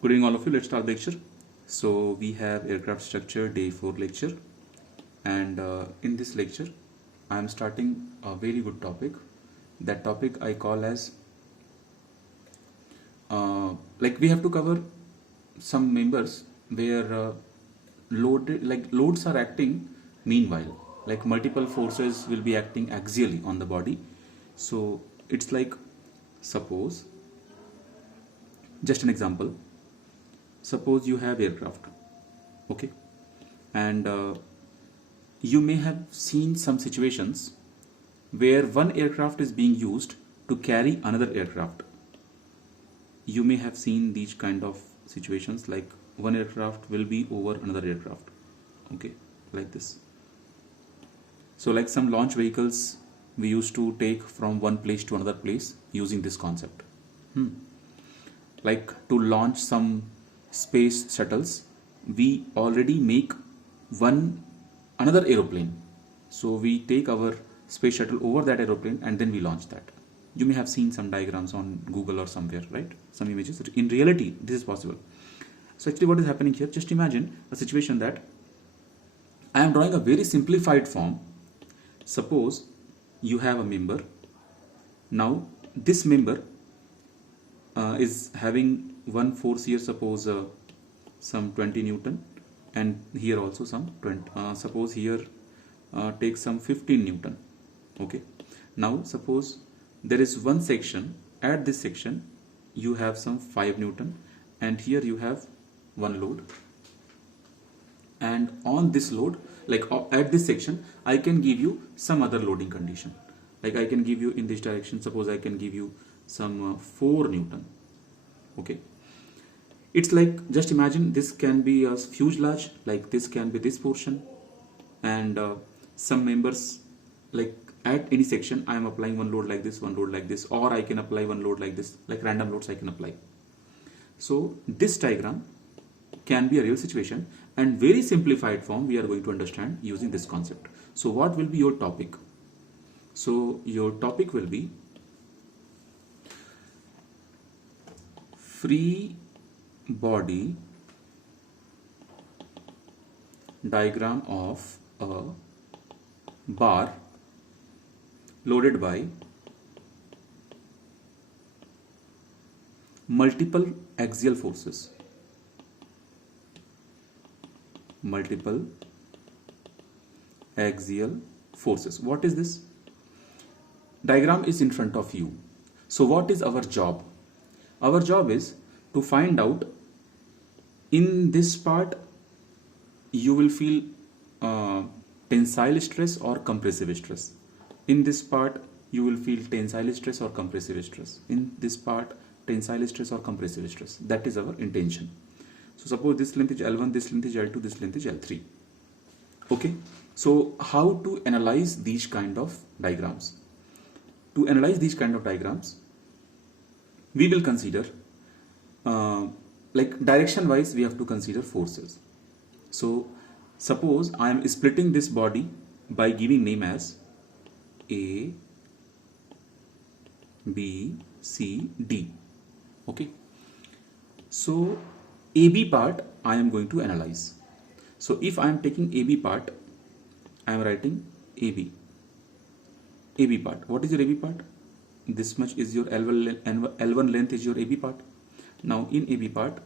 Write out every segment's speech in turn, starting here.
Good evening all of you. Let's start the lecture. So we have aircraft structure day 4 lecture, and in this lecture I am starting a very good topic. That topic I call as like we have to cover some members where loads are acting meanwhile, like multiple forces will be acting axially on the body. So it's like, suppose, just an example, suppose you have aircraft, okay, and you may have seen some situations where one aircraft is being used to carry another aircraft. You may have seen these kind of situations, like one aircraft will be over another aircraft, okay, like this. So like some launch vehicles we used to take from one place to another place using this concept. Like to launch some space shuttles, we already make another aeroplane. So we take our space shuttle over that aeroplane and then we launch that. You may have seen some diagrams on Google or somewhere, right? Some images. In reality, this is possible. So actually what is happening here, just imagine a situation that I am drawing a very simplified form. Suppose you have a member. Now this member is having one force here, suppose some 20 Newton, and here also some 20, suppose here take some 15 Newton, okay. Now suppose there is one section, at this section you have some 5 Newton, and here you have one load, and on this load, like at this section, I can give you some other loading condition. Like I can give you in this direction, suppose I can give you some 4 Newton, okay. It's like, just imagine this can be a fuselage, like this can be this portion, and some members, like at any section I am applying one load like this, one load like this, or I can apply one load like this, like random loads I can apply. So this diagram can be a real situation, and very simplified form we are going to understand using this concept. So what will be your topic? So your topic will be free body diagram of a bar loaded by multiple axial forces. Multiple axial forces. What is this? Diagram is in front of you. So what is our job? Our job is to find out, in this part you will feel tensile stress or compressive stress. In this part you will feel tensile stress or compressive stress. In this part, tensile stress or compressive stress. That is our intention. So suppose this length is L1, this length is L2, this length is L3. Okay. So how to analyze these kind of diagrams? To analyze these kind of diagrams, we will consider like direction wise we have to consider forces. So suppose I am splitting this body by giving name as A, B, C, D. Okay. So AB part I am going to analyze. So if I am taking AB part, I am writing AB. AB part. What is your AB part? This much is your L1 length is your AB part. Now in AB part,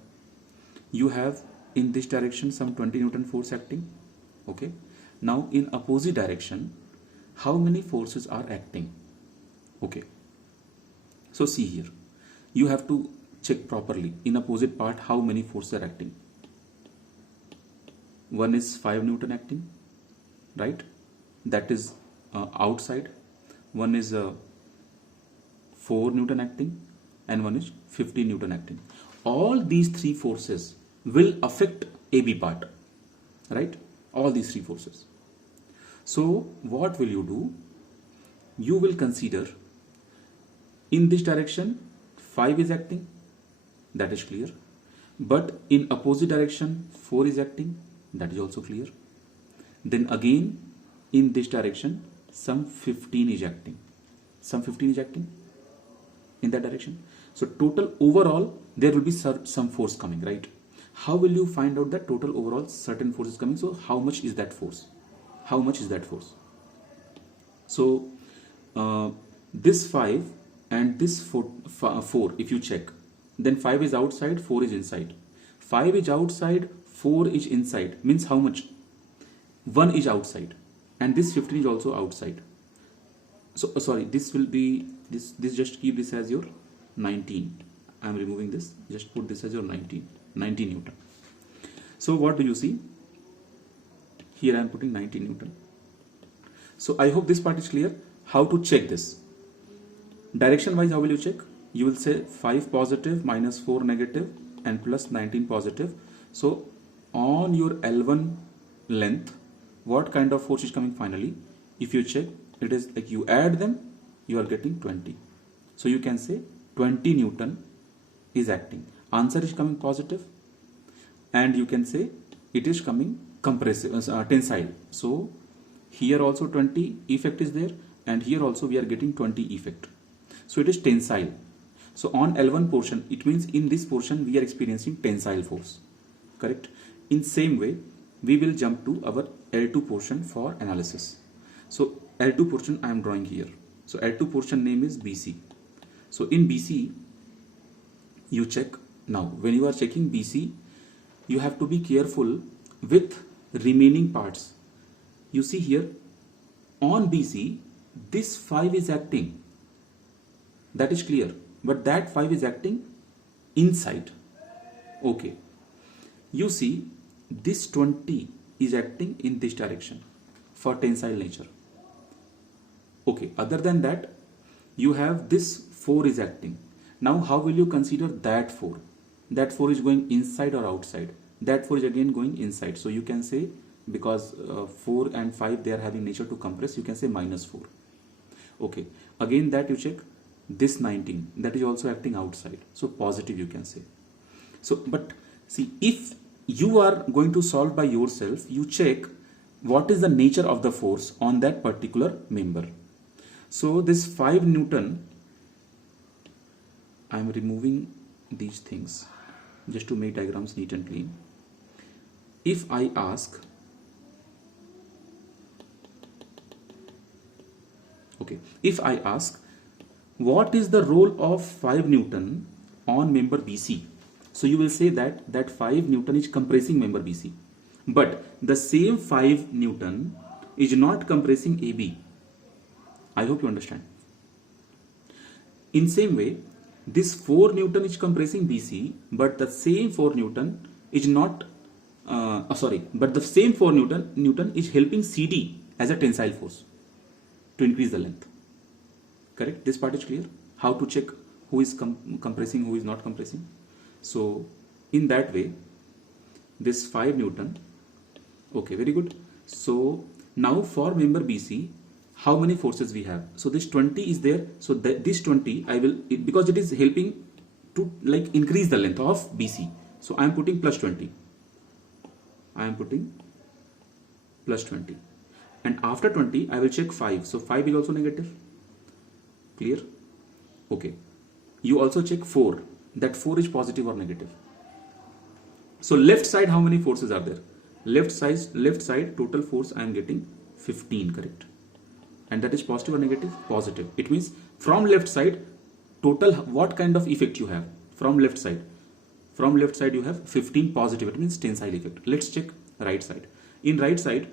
you have in this direction some 20 Newton force acting. Okay. Now in opposite direction, how many forces are acting? Okay. So see here, you have to check properly. In opposite part, how many forces are acting? One is 5 Newton acting, right? That is outside. One is 4 Newton acting, and one is 15 Newton acting. All these three forces will affect AB part, right? All these three forces. So what will you do? You will consider, in this direction 5 is acting, that is clear, but in opposite direction 4 is acting, that is also clear. Then again in this direction some 15 is acting, some 15 is acting in that direction. So total overall, there will be some force coming, right? How will you find out that total overall certain force is coming? So how much is that force? How much is that force? So this 5 and this 4, if you check, then 5 is outside, 4 is inside. 5 is outside, 4 is inside. Means how much? 1 is outside. And this 15 is also outside. So sorry, this will be, this just keep this as your 19. I am removing this. Just put this as your 19 Newton. So what do you see? Here I am putting 19 Newton. So I hope this part is clear. How to check this? Direction wise, how will you check? You will say 5 positive minus 4 negative and plus 19 positive. So on your L1 length, what kind of force is coming finally? If you check, it is like you add them, you are getting 20. So you can say 20 Newton is acting. Answer is coming positive, and you can say it is coming compressive, tensile. So here also 20 effect is there, and here also we are getting 20 effect. So it is tensile. So on L1 portion, it means in this portion we are experiencing tensile force, correct? In same way, we will jump to our L2 portion for analysis. So L2 portion I am drawing here. So L2 portion name is BC. So in BC, you check. Now when you are checking BC, you have to be careful with remaining parts. You see here, on BC, this 5 is acting. That is clear. But that 5 is acting inside. Okay. You see, this 20 is acting in this direction for tensile nature. Okay. Other than that, you have this 4 is acting. Now, how will you consider that 4? That 4 is going inside or outside? That 4 is again going inside. So you can say, because 4 and 5, they are having nature to compress, you can say minus 4. Okay. Again, that you check. This 19, that is also acting outside. So positive you can say. So, but see, if you are going to solve by yourself, you check what is the nature of the force on that particular member. So this 5 Newton, I am removing these things just to make diagrams neat and clean. If I ask, okay, if I ask, what is the role of 5 Newton on member BC? So you will say that 5 Newton is compressing member BC. But the same 5 Newton is not compressing AB. I hope you understand. In same way, this 4 Newton is compressing BC, but the same 4 Newton is not, but the same 4 Newton is helping CD as a tensile force to increase the length. Correct? This part is clear. How to check who is compressing, who is not compressing. So in that way, this 5 Newton. Okay, very good. So now for member BC, how many forces we have? So this 20 is there. So this 20 I will, because it is helping to like increase the length of BC. So I am putting plus 20. I am putting plus 20. And after 20, I will check 5. So 5 is also negative. Clear? Okay. You also check 4. That 4 is positive or negative. So left side, how many forces are there? Left side total force I am getting 15, correct? And that is positive or negative? Positive. It means from left side, total what kind of effect you have? From left side. From left side you have 15 positive. It means tensile effect. Let's check right side. In right side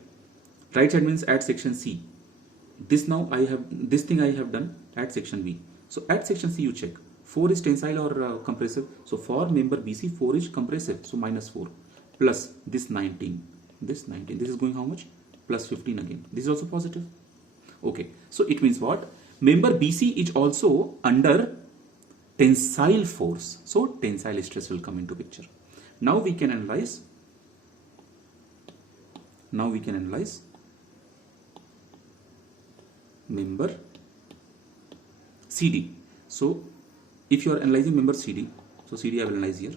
means at section C. This thing I have done at section B. So at section C you check 4 is tensile or compressive. So for member BC 4 is compressive. So minus 4 plus this 19. This is going how much? Plus 15 again. This is also positive. Okay. So it means what? Member BC is also under tensile force. So tensile stress will come into picture. Now we can analyze. Member CD. So if you are analyzing member CD, so CD I will analyze here.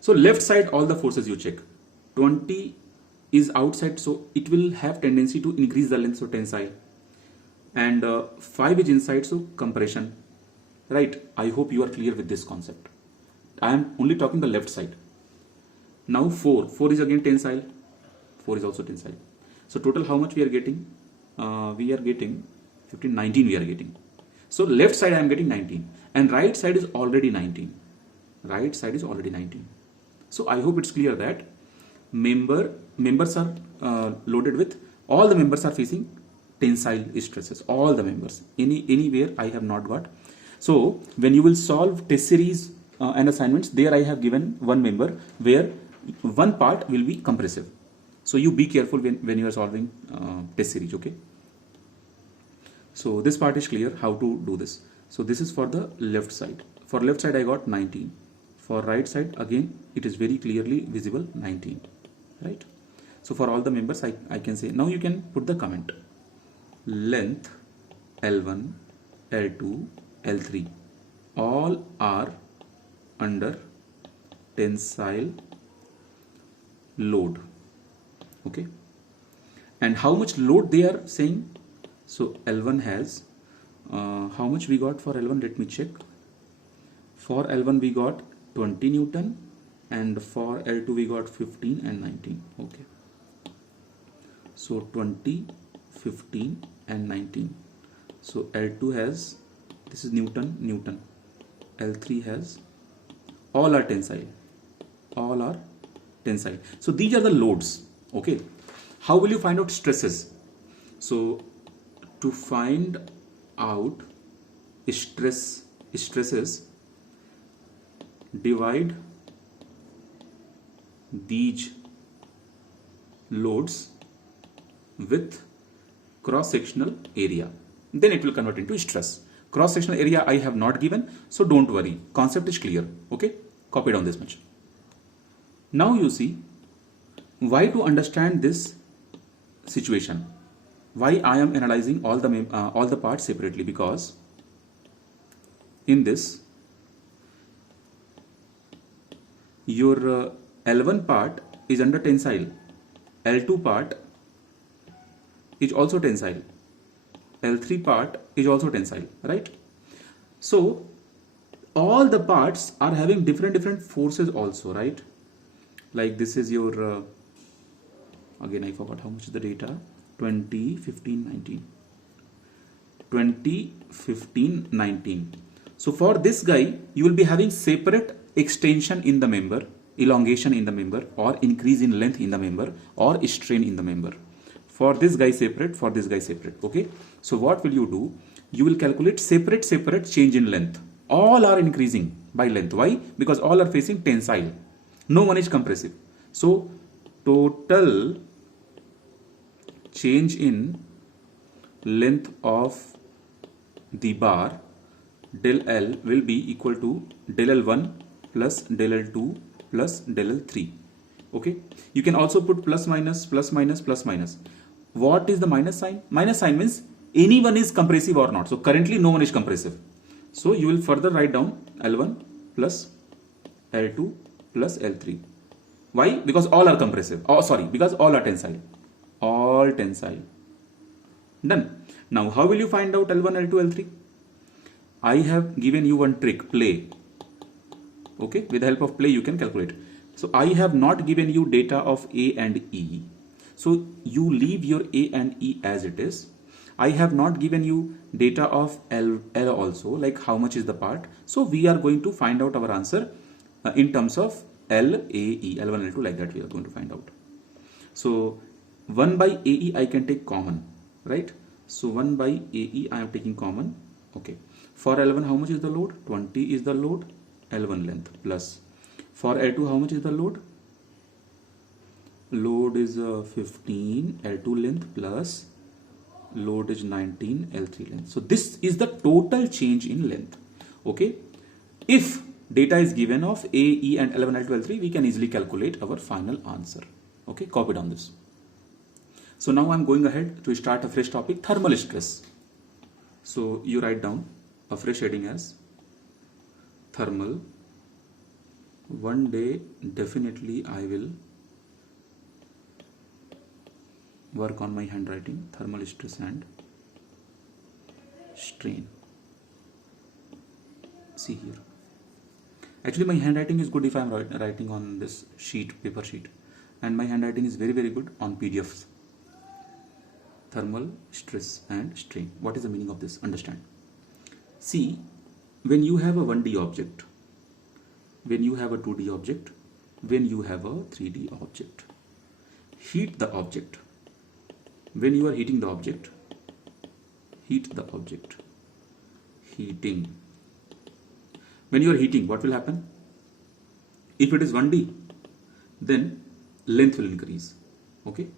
So left side all the forces you check. 20 is outside, so it will have tendency to increase the length, so tensile. And 5 is inside, so compression. right? I hope you are clear with this concept. I am only talking the left side. Now 4 is again tensile, 4 is also tensile. So total how much we are getting? We are getting 15, 19 we are getting. So left side I am getting 19 and right side is already 19. Right side is already 19. So I hope it's clear that members are loaded with, all the members are facing tensile stresses, all the members, anywhere I have not got. So when you will solve test series and assignments, there I have given one member where one part will be compressive. So you be careful when you are solving test series, okay? So this part is clear how to do this. So this is for the left side. For left side I got 19. For right side again it is very clearly visible 19, right? So for all the members I can say, now you can put the comment. Length L1, L2, L3 all are under tensile load, okay? And how much load they are saying? So L1 has how much we got for L1, let me check. For L1 we got 20 Newton and for L2 we got 15 and 19, okay? So 20, 15 and 19. So L2 has, this is Newton, L3 has, all are tensile, all are tensile. So these are the loads, okay? How will you find out stresses? So to find out stresses, divide these loads with cross-sectional area, then it will convert into stress. Cross-sectional area I have not given, so don't worry, concept is clear, okay? Copy down this much. Now you see why to understand this situation, why I am analyzing all the parts separately, because in this your L1 part is under tensile, L2 part is also tensile, L3 part is also tensile, right? So all the parts are having different forces also, right? Like this is your again I forgot how much is the data, 20, 15, 19, 20, 15, 19. So for this guy you will be having separate extension in the member, elongation in the member, or increase in length in the member, or strain in the member. For this guy separate, for this guy separate, okay? So what will you do? You will calculate separate change in length. All are increasing by length. Why? Because all are facing tensile. No one is compressive. So total change in length of the bar del L will be equal to del L1 plus del L2 plus del L3. Okay, you can also put plus minus, plus minus, plus minus. What is the minus sign? Minus sign means anyone is compressive or not. So currently no one is compressive. So you will further write down L1 plus L2 plus L3. Why? Because all are compressive. Oh, sorry, because all are tensile. All tensile. Done. Now how will you find out L1, L2, L3? I have given you one trick, play. Okay, with the help of play you can calculate. So I have not given you data of A and E. So you leave your A and E as it is. I have not given you data of L also, like how much is the part. So we are going to find out our answer in terms of L, A, E, L1, L2, like that we are going to find out. So 1 by AE I can take common, right? So 1 by AE I am taking common. Okay. For L1 how much is the load? 20 is the load, L1 length, plus for L2 how much is the load? Load is 15, L2 length, plus load is 19, L3 length. So this is the total change in length. Okay. If data is given of A, E and L1, L2, L3, we can easily calculate our final answer. Okay, copy down this. So now I'm going ahead to start a fresh topic, thermal stress. So you write down a fresh heading as thermal. One day definitely I will work on my handwriting, thermal stress and strain. See here. Actually, my handwriting is good if I am writing on this sheet, paper sheet, and my handwriting is very very good on PDFs. Thermal stress and strain. What is the meaning of this? Understand. See, when you have a 1D object, when you have a 2D object, when you have a 3D object, heat the object. When you are heating the object, heat the object. Heating. When you are heating, what will happen? If it is 1D, then length will increase. Okay.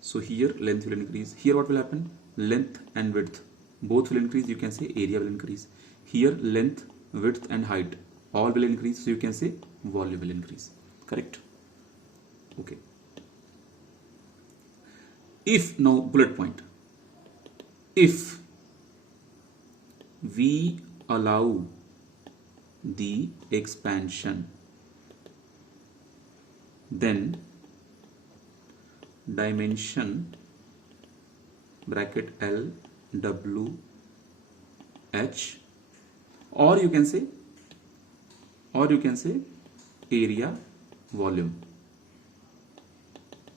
So here length will increase. Here what will happen? Length and width both will increase. You can say area will increase. Here length, width and height all will increase. So you can say volume will increase. Correct? Okay. If now bullet point. If we allow the expansion, then dimension bracket L W H, or you can say area volume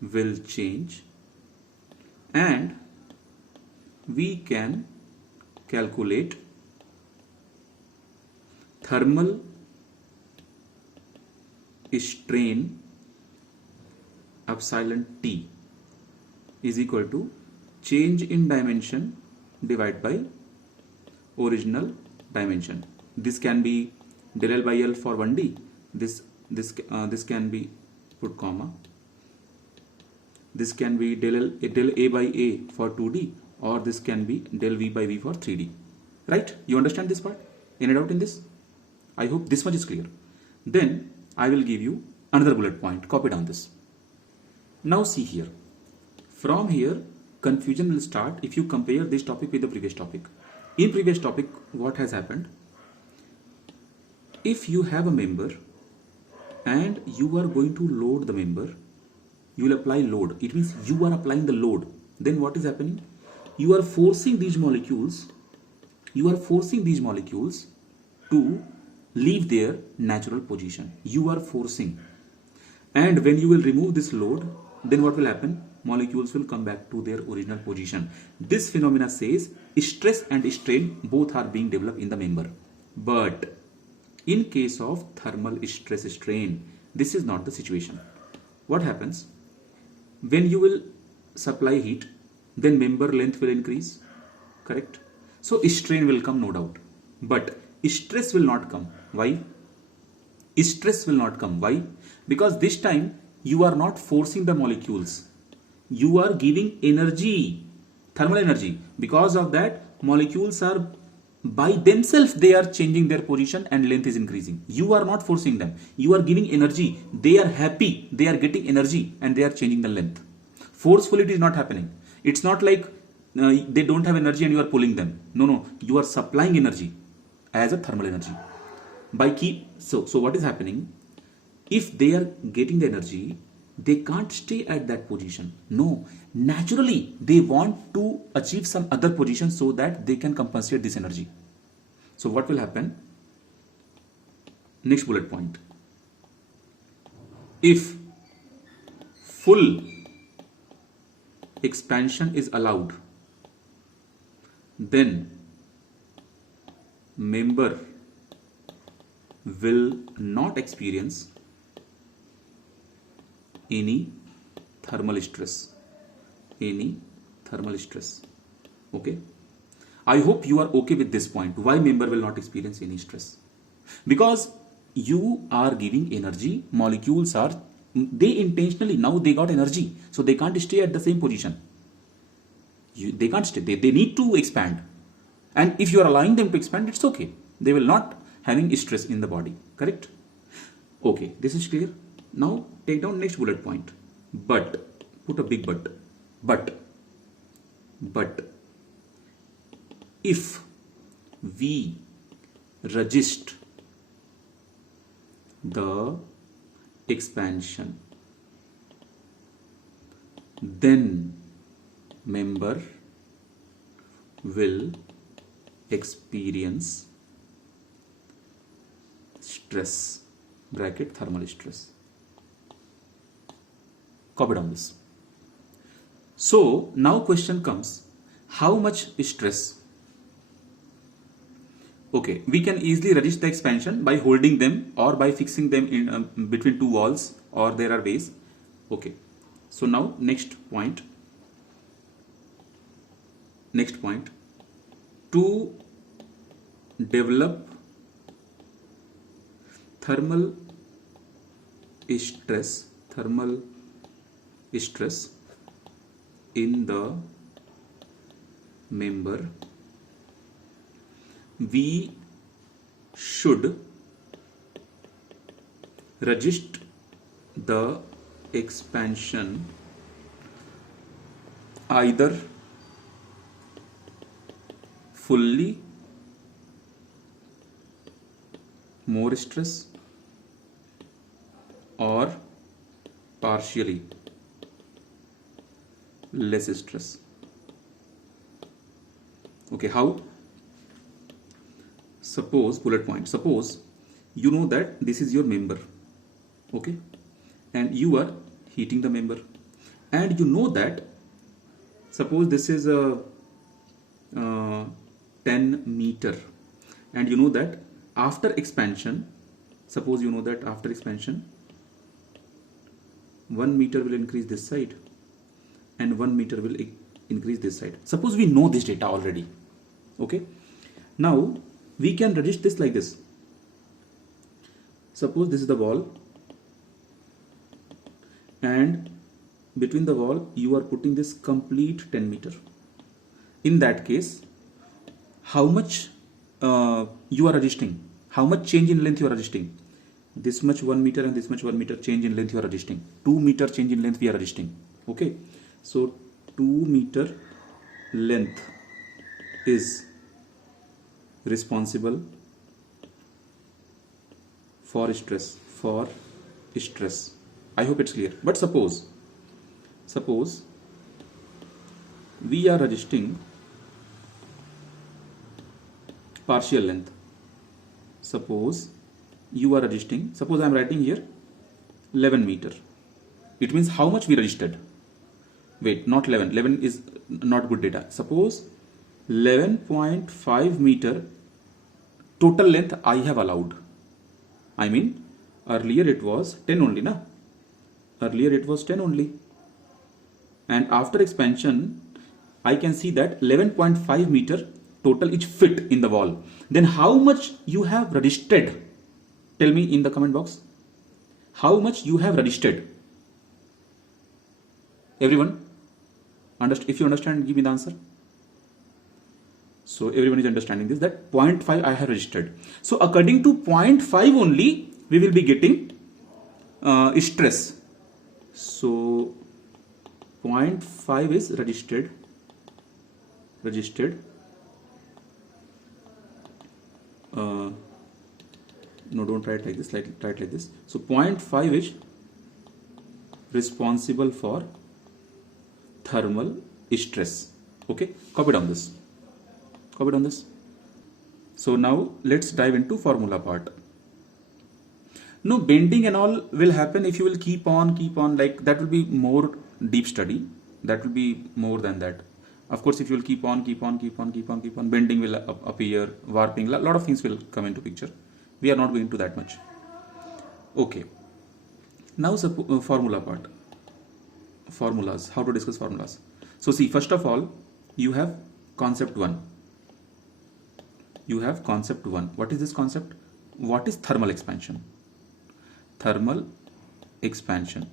will change, and we can calculate thermal strain epsilon T is equal to change in dimension divided by original dimension. This can be del L by L for 1D. This can be put comma. This can be del A by A for 2D, or this can be del V by V for 3D. Right? You understand this part? Any doubt in this? I hope this much is clear. Then I will give you another bullet point. Copy down this. Now see here. From here, confusion will start if you compare this topic with the previous topic. In previous topic, what has happened? If you have a member and you are going to load the member, you will apply load. It means you are applying the load. Then what is happening? You are forcing these molecules. To leave their natural position. You are forcing. And when you will remove this load, then what will happen? Molecules will come back to their original position. This phenomena says stress and strain both are being developed in the member. But in case of thermal stress strain, this is not the situation. What happens? When you will supply heat, then member length will increase. Correct? So strain will come, no doubt. But stress will not come. Why? Stress will not come. Why? Because this time you are not forcing the molecules. You are giving energy, thermal energy. Because of that, molecules are by themselves, they are changing their position and length is increasing. You are not forcing them. You are giving energy. They are happy. They are getting energy and they are changing the length. Forcefully it is not happening. It's not like they don't have energy and you are pulling them. No. You are supplying energy as a thermal energy. So what is happening? If they are getting the energy, they can't stay at that position. No, naturally they want to achieve some other position so that they can compensate this energy. So what will happen? Next bullet point. If full expansion is allowed, then member will not experience any thermal stress. Okay. I hope you are okay with this point. Why member will not experience any stress? Because you are giving energy. Molecules are, they intentionally, now they got energy. So they can't stay at the same position. They can't stay. They need to expand. And if you are allowing them to expand, it's okay. They will not having stress in the body. Correct? Okay. This is clear. Now take down next bullet point. But, put a big but. But if we resist the expansion, then member will experience stress bracket thermal stress. Copy down this. So now question comes, how much stress? Okay, we can easily resist the expansion by holding them or by fixing them in between two walls, or there are ways. Okay, so now next point, to develop thermal stress in the member, we should resist the expansion either fully, more stress, or partially, less stress. Okay, how? Suppose, bullet point, suppose you know that this is your member, okay, and you are heating the member, and you know that suppose this is a 10 meter, and you know that after expansion, suppose you know that after expansion 1 meter will increase this side and 1 meter will increase this side. Suppose we know this data already. Okay, now we can resist this like this. Suppose this is the wall, and between the wall you are putting this complete 10 meter. In that case, how much you are resisting? How much change in length you are resisting? This much 1 meter and this much 1 meter change in length you are resisting. 2 meter change in length we are resisting. Okay, so 2 meter length is responsible for stress. I hope it's clear. But suppose we are resisting partial length. Suppose you are resisting, suppose I am writing here 11 meter. It means how much we resisted. Wait, not 11. 11 is not good data. Suppose 11.5 meter total length I have allowed. I mean, earlier it was 10 only, na? Earlier it was 10 only. And after expansion, I can see that 11.5 meter total is fit in the wall. Then how much you have resisted? Tell me in the comment box. How much you have resisted? Everyone? If you understand, give me the answer. So everyone is understanding this, that 0.5 I have resisted. So according to 0.5 only, we will be getting stress. So 0.5 is resisted. No, don't write like this, write like this. So 0.5 is responsible for thermal stress. Okay, copy down this. So now let's dive into formula part. No, bending and all will happen if you will keep on, like that will be more deep study. That will be more than that. Of course, if you will keep on, bending will appear, warping, a lot of things will come into picture. We are not going to that much. Okay. Now formula part. Formulas. How to discuss formulas. So see, first of all, you have concept 1. What is this concept? What is thermal expansion? Thermal expansion.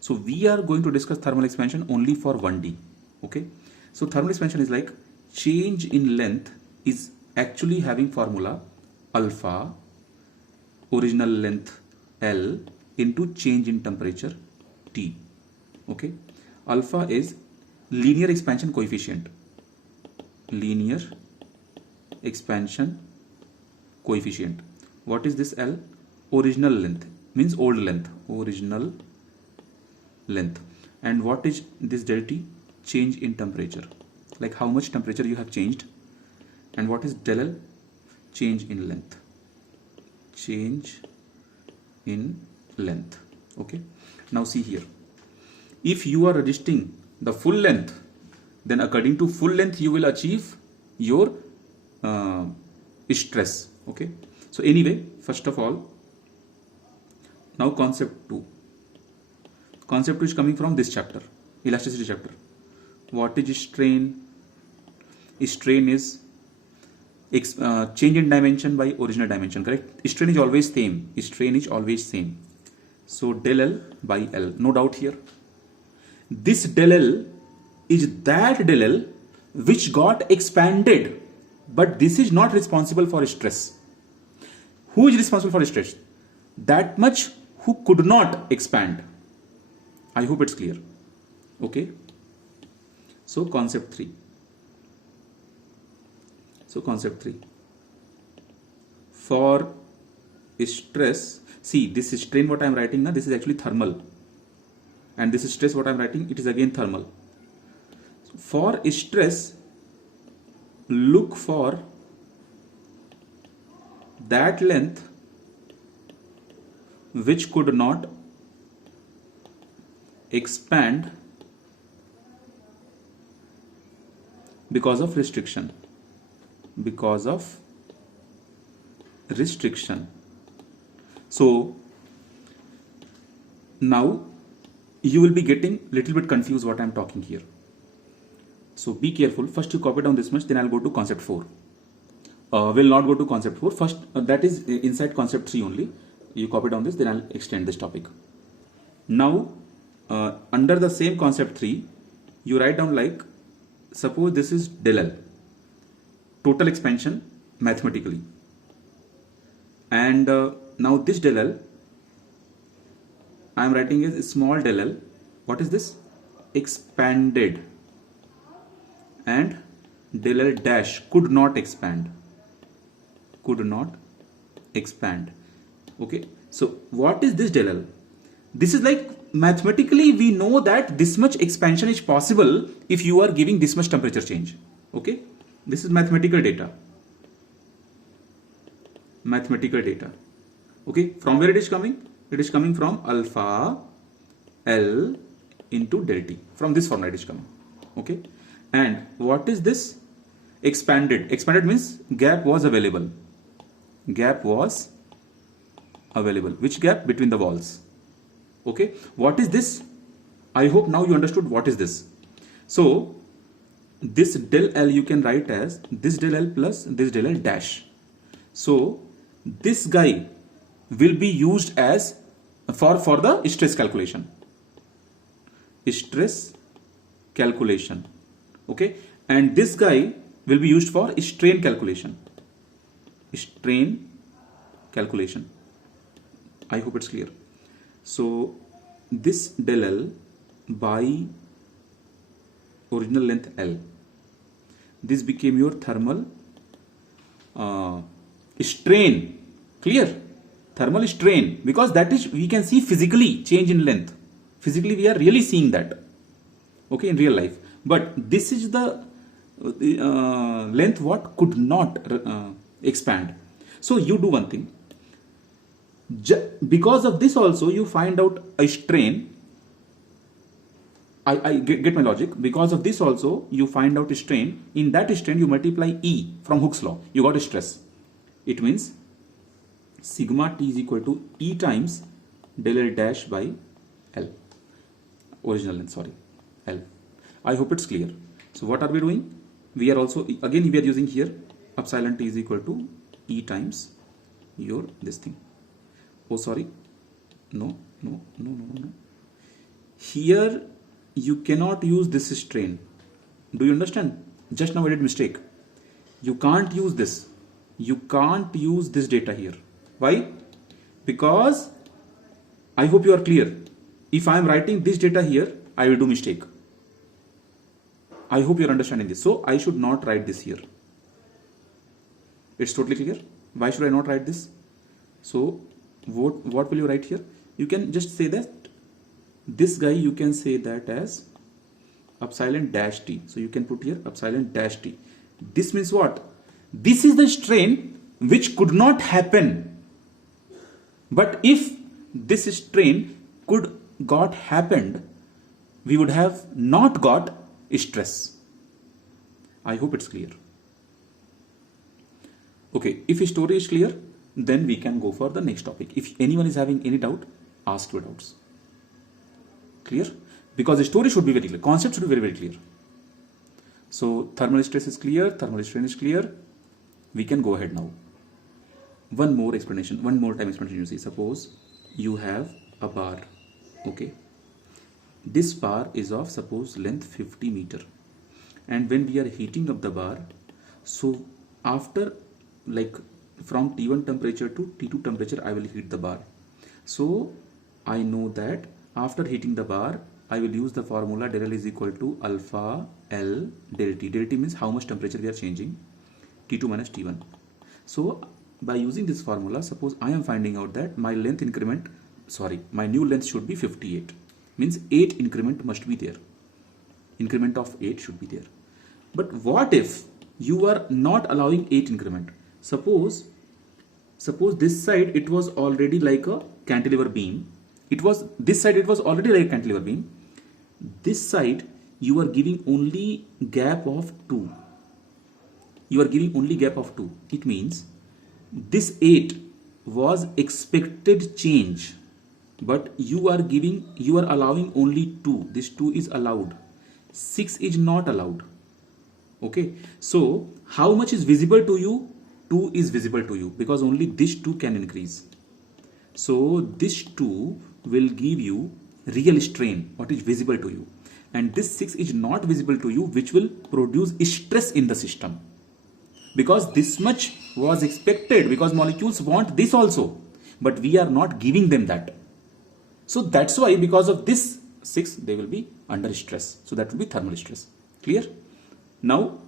So we are going to discuss thermal expansion only for 1D. Okay. So thermal expansion is like change in length is actually having formula alpha, original length L, into change in temperature T. Okay. Alpha is linear expansion coefficient. What is this L? Original length, means old length. Original length. And what is this del T? Change in temperature, like how much temperature you have changed. And what is del L? Change in length. change in length. Okay, now see here, if you are registering the full length, then according to full length you will achieve your stress. Okay, so anyway, first of all, now concept 2 is coming from this chapter, elasticity chapter. What is strain? Strain is change in dimension by original dimension, correct? Strain is always same. So del L by L, no doubt here. This del L is that del L which got expanded, but this is not responsible for stress. Who is responsible for stress? That much who could not expand. I hope it's clear. Okay, so concept 3. For stress, see, this is strain what I am writing now, this is actually thermal, and this is stress what I am writing, it is again thermal. For stress, look for that length which could not expand because of restriction. So now you will be getting little bit confused what I am talking here. So be careful. First you copy down this much, then I'll go to concept 4. Will not go to concept 4. First, that is inside concept 3 only. You copy down this, then I'll extend this topic. Now, under the same concept 3, you write down like, suppose this is del L, total expansion mathematically. And now this del L, I am writing as small del L. What is this? Expanded. And del L dash could not expand. Okay, so what is this del L? This is like, mathematically we know that this much expansion is possible if you are giving this much temperature change. Okay, this is mathematical data. Okay, from where it is coming? It is coming from alpha L into del T. From this formula it is coming. Okay, and what is this? Expanded. Expanded means gap was available. Which gap? Between the walls. Okay, what is this? I hope now you understood what is this. So this del L you can write as this del L plus this del L dash. So this guy will be used as for the stress calculation. Okay, and this guy will be used for strain calculation. I hope it's clear. So this del L by original length L, this became your thermal strain. Clear? Thermal strain, because that is, we can see physically change in length. Physically we are really seeing that, okay, in real life. But this is the length what could not expand. So you do one thing. Because of this also you find out a strain. I get my logic. Because of this also you find out a strain. In that strain you multiply E from Hooke's law. You got a stress. It means sigma T is equal to E times del L dash by L. Original length, sorry, L. I hope it's clear. So what are we doing? We are also, again we are using here epsilon T is equal to E times your this thing. Oh sorry, no. Here you cannot use this strain. Do you understand? Just now I did mistake. You can't use this. You can't use this data here. Why? Because I hope you are clear. If I am writing this data here, I will do mistake. I hope you are understanding this. So I should not write this here. It's totally clear. Why should I not write this? So what will you write here? You can just say that this guy, you can say that as epsilon dash T. So you can put here epsilon dash T. This means what? This is the strain which could not happen But if this strain could got happened, we would have not got stress. I hope it's clear. Okay, if story is clear, then we can go for the next topic. If anyone is having any doubt, ask your doubts. Clear? Because the story should be very clear, concept should be very, very clear. So thermal stress is clear, thermal strain is clear. We can go ahead now. One more explanation, one more time explanation. You see, suppose you have a bar, okay. This bar is of suppose length 50 meter, and when we are heating up the bar, so after like from T1 temperature to T2 temperature, I will heat the bar. So I know that after heating the bar, I will use the formula del L is equal to alpha L del T. Del T means how much temperature we are changing, T2 minus T1. So by using this formula, suppose I am finding out that my length increment, my new length should be 58. Means 8 increment must be there. Increment of 8 should be there. But what if you are not allowing 8 increment? Suppose this side it was already like a cantilever beam. This side it was already like a cantilever beam. This side you are giving only gap of 2. You are giving only gap of 2. It means this 8 was expected change, but you are allowing only 2. This 2 is allowed. 6 is not allowed. Okay. So how much is visible to you? 2 is visible to you because only this 2 can increase. So this 2 will give you real strain, what is visible to you. And this 6 is not visible to you, which will produce stress in the system. Because this much was expected, because molecules want this also, but we are not giving them that. So that's why because of this 6 they will be under stress. So that will be thermal stress. Clear? Now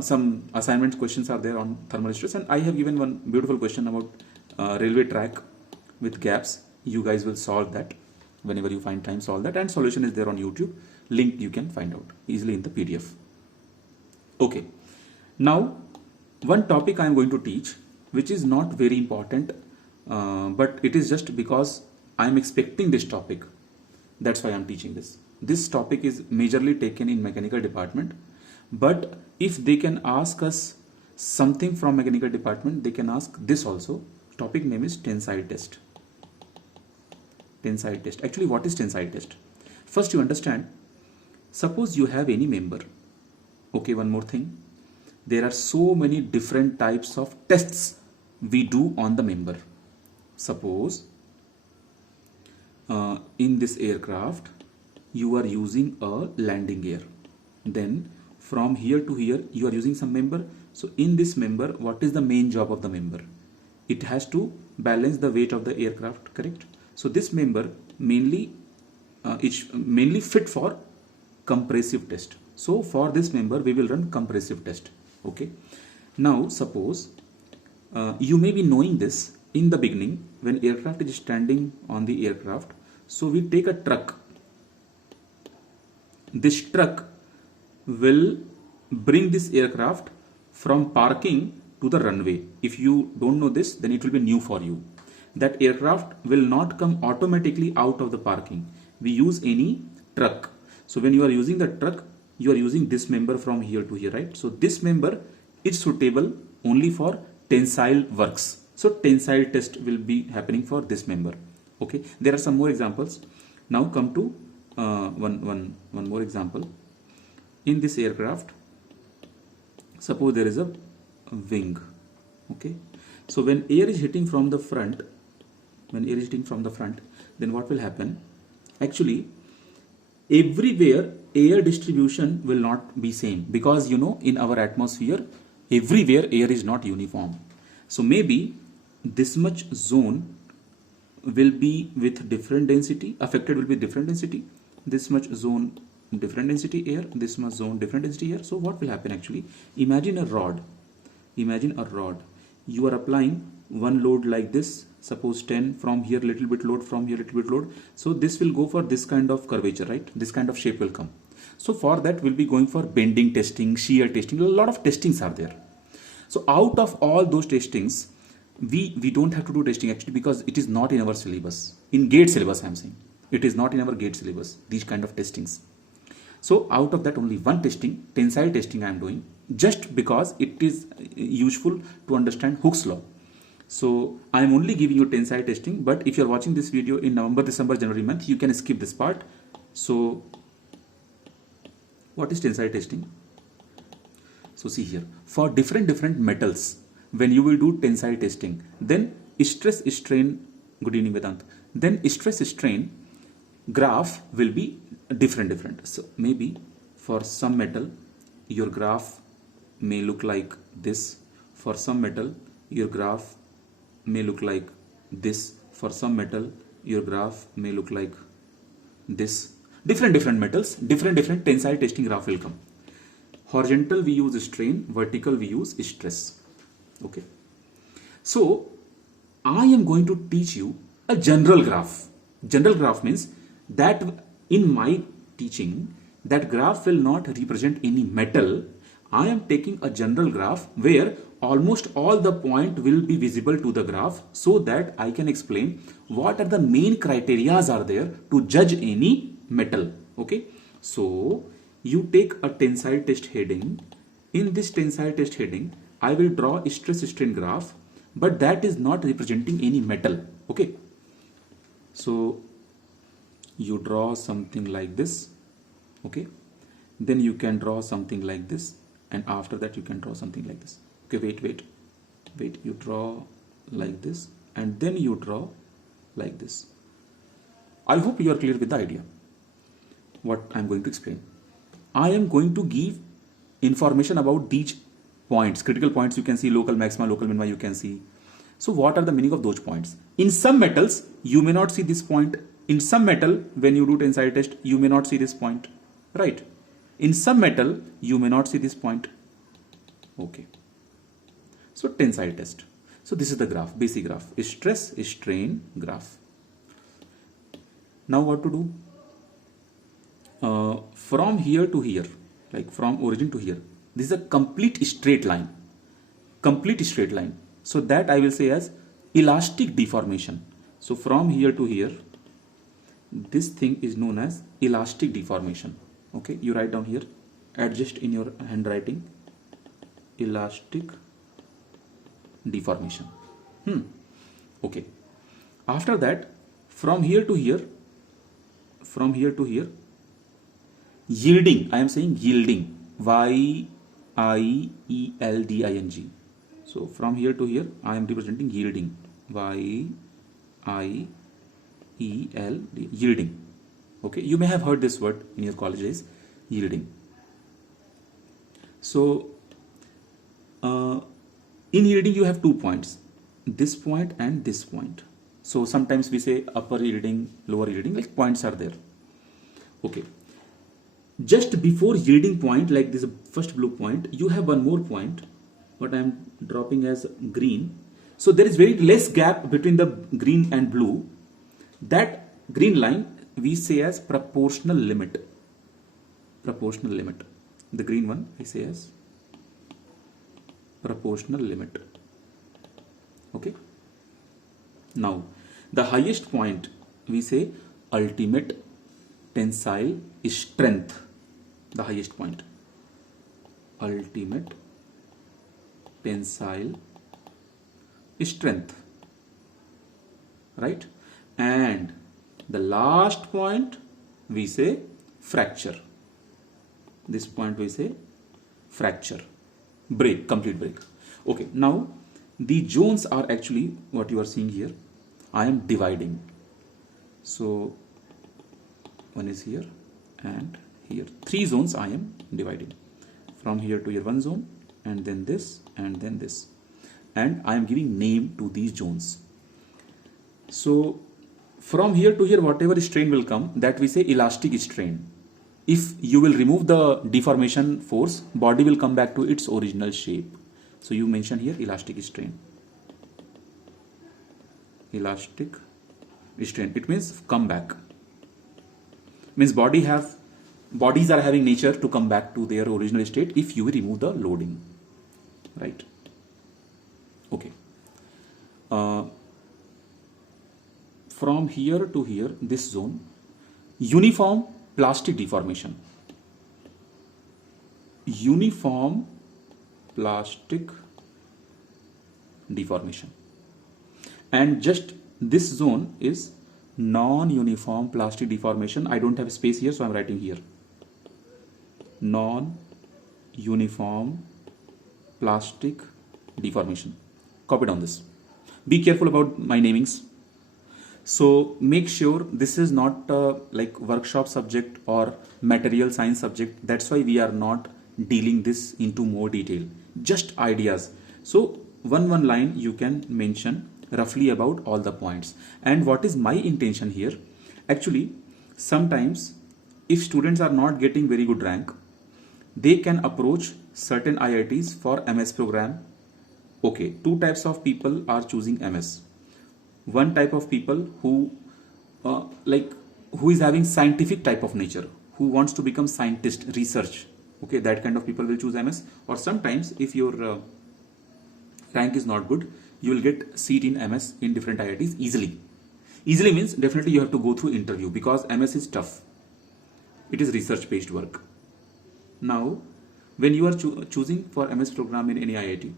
some assignment questions are there on thermal stress, and I have given one beautiful question about railway track with gaps. You guys will solve that whenever you find time, solve that, and solution is there on YouTube. Link you can find out easily in the PDF. Okay. Now, one topic I am going to teach, which is not very important, but it is just because I am expecting this topic. That's why I am teaching this. This topic is majorly taken in mechanical department, but if they can ask us something from mechanical department, they can ask this also. Topic name is tensile test. Tensile test. Actually, what is tensile test? First, you understand. Suppose you have any member. Okay, one more thing. There are so many different types of tests we do on the member. Suppose in this aircraft you are using a landing gear. Then from here to here you are using some member. So in this member, what is the main job of the member? It has to balance the weight of the aircraft, correct? So this member mainly is mainly fit for compressive test. So for this member we will run compressive test. Okay. Now suppose you may be knowing this in the beginning when aircraft is standing on the aircraft. So we take a truck. This truck will bring this aircraft from parking to the runway. If you don't know this, then it will be new for you. That aircraft will not come automatically out of the parking. We use any truck. So when you are using the truck, you are using this member from here to here, right? So this member is suitable only for tensile works. So tensile test will be happening for this member. Okay. There are some more examples. Now come to one more example. In this aircraft, suppose there is a wing. Okay. So when air is hitting from the front, then what will happen? Actually, everywhere air distribution will not be same, because you know in our atmosphere everywhere air is not uniform. So maybe this much zone will be with different density, affected will be different density, this much zone different density air, this much zone different density air. So what will happen actually? Imagine a rod. You are applying one load like this, suppose 10, from here little bit load, from here little bit load. So this will go for this kind of curvature, right? This kind of shape will come. So for that we'll be going for bending testing, shear testing. A lot of testings are there. So out of all those testings, we don't have to do testing actually, because it is not in our syllabus. In GATE syllabus, I'm saying. It is not in our GATE syllabus, these kind of testings. So out of that, only one testing, tensile testing I am doing, just because it is useful to understand Hooke's law. So I am only giving you tensile testing, but if you are watching this video in November, December, January month, you can skip this part. So what is tensile testing? So see here, for different metals, when you will do tensile testing, then stress strain, good evening Vedant, then stress strain graph will be different. So maybe for some metal, your graph may look like this. For some metal, your graph may look like this. For some metal, your graph may look like this. Different metals, different tensile testing graph will come. Horizontal we use strain, vertical we use stress. Okay. So I am going to teach you a general graph. General graph means that in my teaching, that graph will not represent any metal. I am taking a general graph where almost all the point will be visible to the graph, so that I can explain what are the main criterias are there to judge any metal. Okay. So you take a tensile test heading. In this tensile test heading, I will draw a stress strain graph, but that is not representing any metal. Okay. So you draw something like this. Okay. Then you can draw something like this, and after that you can draw something like this. Okay, wait, you draw like this, and then you draw like this. I hope you are clear with the idea what I am going to explain. I am going to give information about these points, critical points. You can see local maxima, local minima, you can see. So what are the meaning of those points? In some metals, you may not see this point. In some metal, when you do tensile test, you may not see this point, right? In some metal, you may not see this point. Okay. So tensile test. So this is the graph, basic graph, stress strain graph. Now what to do? From here to here, like from origin to here, this is a complete straight line. Complete straight line. So that I will say as elastic deformation. So from here to here, this thing is known as elastic deformation. Okay, you write down here, adjust in your handwriting, elastic deformation. Okay. After that, from here to here, yielding, I am saying yielding, Y-I-E-L-D-I-N-G. So from here to here, I am representing yielding, Y-I-E-L-D, yielding. Okay, you may have heard this word in your colleges, yielding. So in yielding you have 2 points, this point and this point. So sometimes we say upper yielding, lower yielding, like points are there. Okay. Just before yielding point, like this first blue point, you have one more point, what I am dropping as green. So there is very less gap between the green and blue. That green line we say as proportional limit. Proportional limit. The green one I say as proportional limit. Okay. Now the highest point we say ultimate tensile strength. The highest point, ultimate tensile strength, right? And the last point we say fracture. This point we say fracture, break, complete break. Okay, now the zones are actually what you are seeing here. I am dividing. So one is here and here. 3 zones I am dividing. From here to here 1 zone, and then this, and then this. And I am giving name to these zones. So from here to here, whatever strain will come, that we say elastic strain. If you will remove the deformation force, body will come back to its original shape. So you mention here elastic strain. Elastic strain. It means come back. Means bodies are having nature to come back to their original state if you remove the loading, right? Okay. uh, from here to here, this zone, uniform plastic deformation. Uniform plastic deformation. And just this zone is non-uniform plastic deformation. I don't have space here, so I'm writing here. Non-uniform plastic deformation. Copy down this. Be careful about my namings. So make sure this is not like workshop subject or material science subject. That's why we are not dealing this into more detail. Just ideas. So one line you can mention roughly about all the points. And what is my intention here? Actually, sometimes if students are not getting very good rank, they can approach certain IITs for MS program. Okay, two types of people are choosing MS. One type of people who who is having scientific type of nature, who wants to become scientist, research. Okay, that kind of people will choose MS. Or sometimes if your rank is not good, you will get seat in MS in different IITs easily. Easily means definitely you have to go through interview, because MS is tough. It is research based work. Now when you are choosing for MS program in any IIT,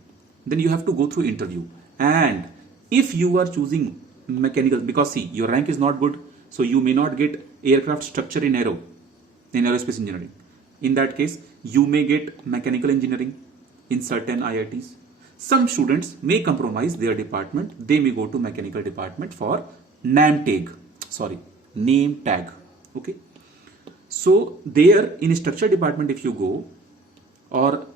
then you have to go through interview. And if you are choosing mechanical, because see, your rank is not good, so you may not get aircraft structure in aerospace engineering. In that case, you may get mechanical engineering in certain IITs. Some students may compromise their department. They may go to mechanical department for name tag. Okay. So there in structure department, if you go, or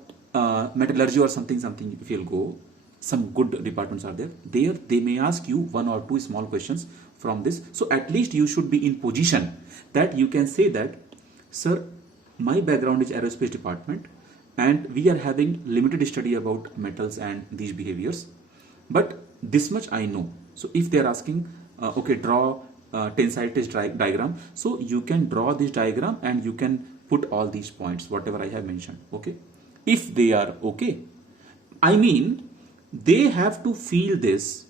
metallurgy or something, if you'll go, some good departments are there. There they may ask you one or two small questions from this. So at least you should be in position that you can say that, sir, my background is aerospace department and we are having limited study about metals and these behaviors, but this much I know. So if they are asking, okay, draw tensile test diagram, so you can draw this diagram and you can put all these points, whatever I have mentioned. Okay, if they are okay, I mean, they have to feel this,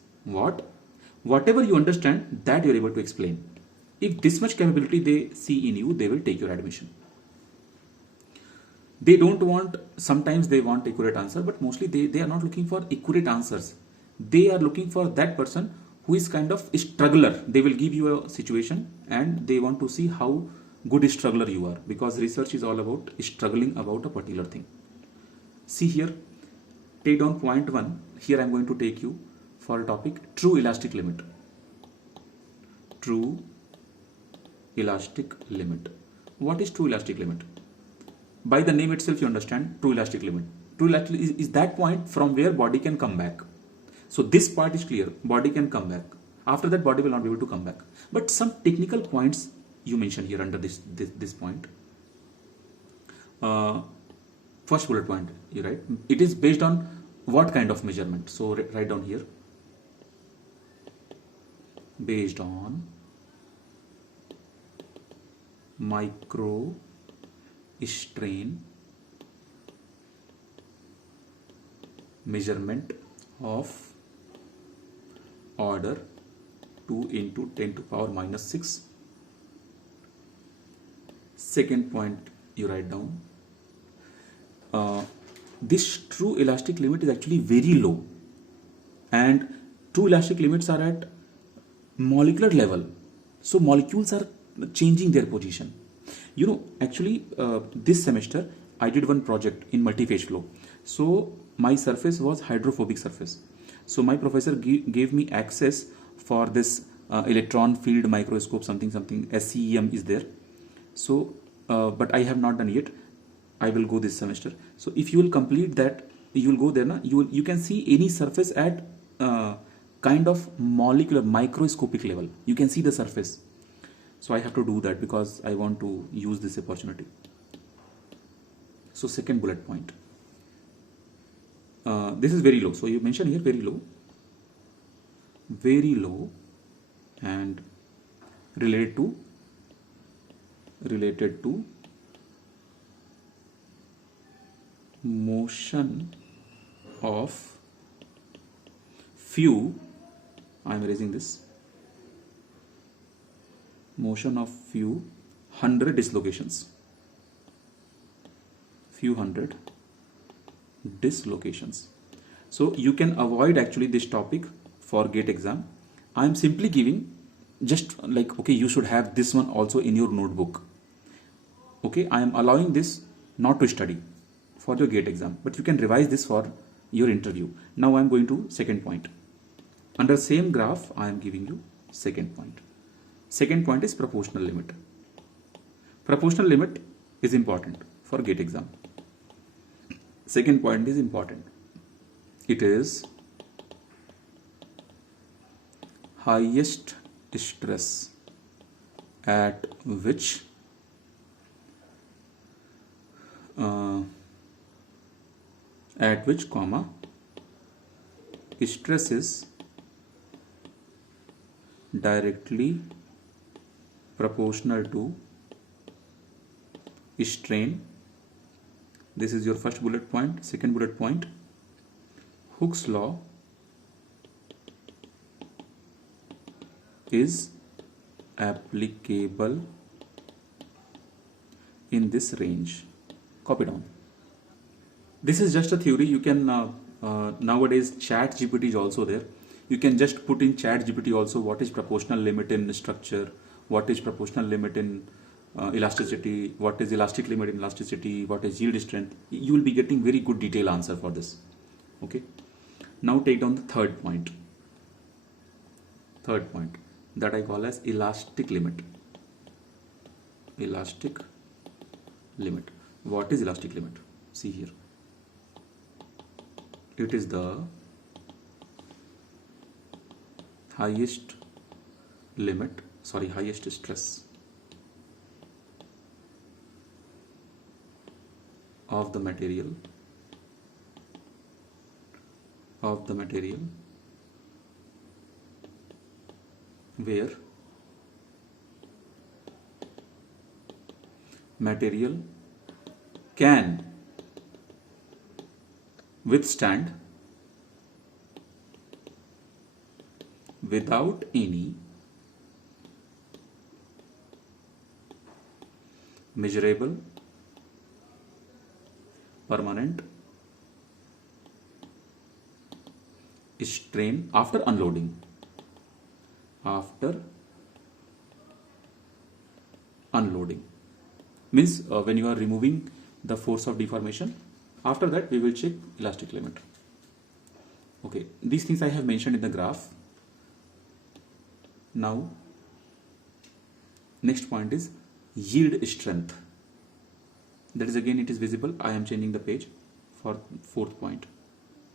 whatever you understand, that you're able to explain. If this much capability they see in you, they will take your admission. They don't want, sometimes they want accurate answer, but mostly they are not looking for accurate answers. They are looking for that person who is kind of a struggler. They will give you a situation and they want to see how good a struggler you are, because research is all about struggling about a particular thing. See here, take down point 1. Here I am going to take you for a topic, true elastic limit. True elastic limit. What is true elastic limit? By the name itself you understand true elastic limit. True elastic is that point from where body can come back. So this part is clear, body can come back. After that, body will not be able to come back. But some technical points you mention here under this point. First bullet point, you write, it is based on what kind of measurement? So write down here, based on micro strain measurement of order 2 into 10 to power minus 6. Second point you write down, this true elastic limit is actually very low, and true elastic limits are at molecular level. So molecules are changing their position. You know, actually this semester I did one project in multi-phase flow. So my surface was hydrophobic surface. So my professor gave me access for this electron field microscope, something SCEM is there. So but I have not done yet. I will go this semester. So if you will complete that, you will go there na, you can see any surface at kind of molecular microscopic level. You can see the surface. So I have to do that because I want to use this opportunity. So second bullet point, this is very low. So you mention here very low, and related to motion of few I am erasing this. Motion of few hundred dislocations. Few hundred dislocations. So you can avoid actually this topic for GATE exam. I am simply giving just like, okay, you should have this one also in your notebook. Okay, I am allowing this not to study for your GATE exam, but you can revise this for your interview. Now I am going to second point. Under same graph, I am giving you second point. Second point is proportional limit. Proportional limit is important for GATE exam. Second point is important. It is highest stress at which comma stress is directly proportional to strain. This is your first bullet point. Second bullet point, Hooke's law is applicable in this range. Copy down. This is just a theory. You can nowadays chat GPT is also there. You can just put in chat GPT also what is proportional limit in structure, what is proportional limit in elasticity, what is elastic limit in elasticity, what is yield strength. You will be getting very good detailed answer for this. Okay. Now take down the third point. Third point that I call as elastic limit. Elastic limit. What is elastic limit? See here. It is the highest stress of the material where material can withstand without any measurable permanent strain after unloading. Means when you are removing the force of deformation, after that we will check elastic limit. Okay, these things I have mentioned in the graph. Now next point is yield strength. That is again, it is visible. I am changing the page for fourth point.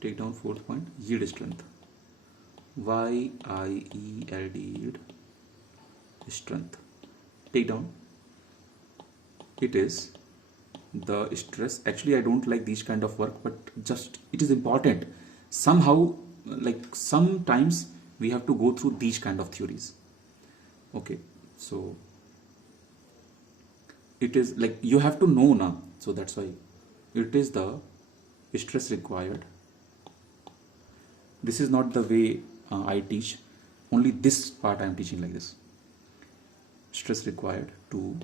Take down fourth point, yield strength. YIELD, yield strength. Take down. It is the stress. Actually, I don't like these kind of work, but just it is important. Somehow, like sometimes we have to go through these kind of theories. Okay, so it is like you have to know now. So that's why it is the stress required. This is not the way I teach. Only this part I am teaching like this. Stress required to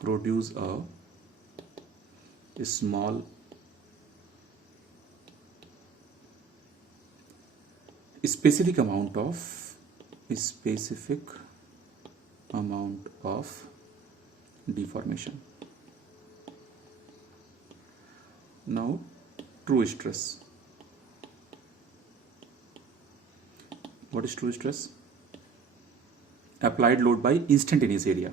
produce a small specific amount of deformation. Now true stress. What is true stress? Applied load by instantaneous area.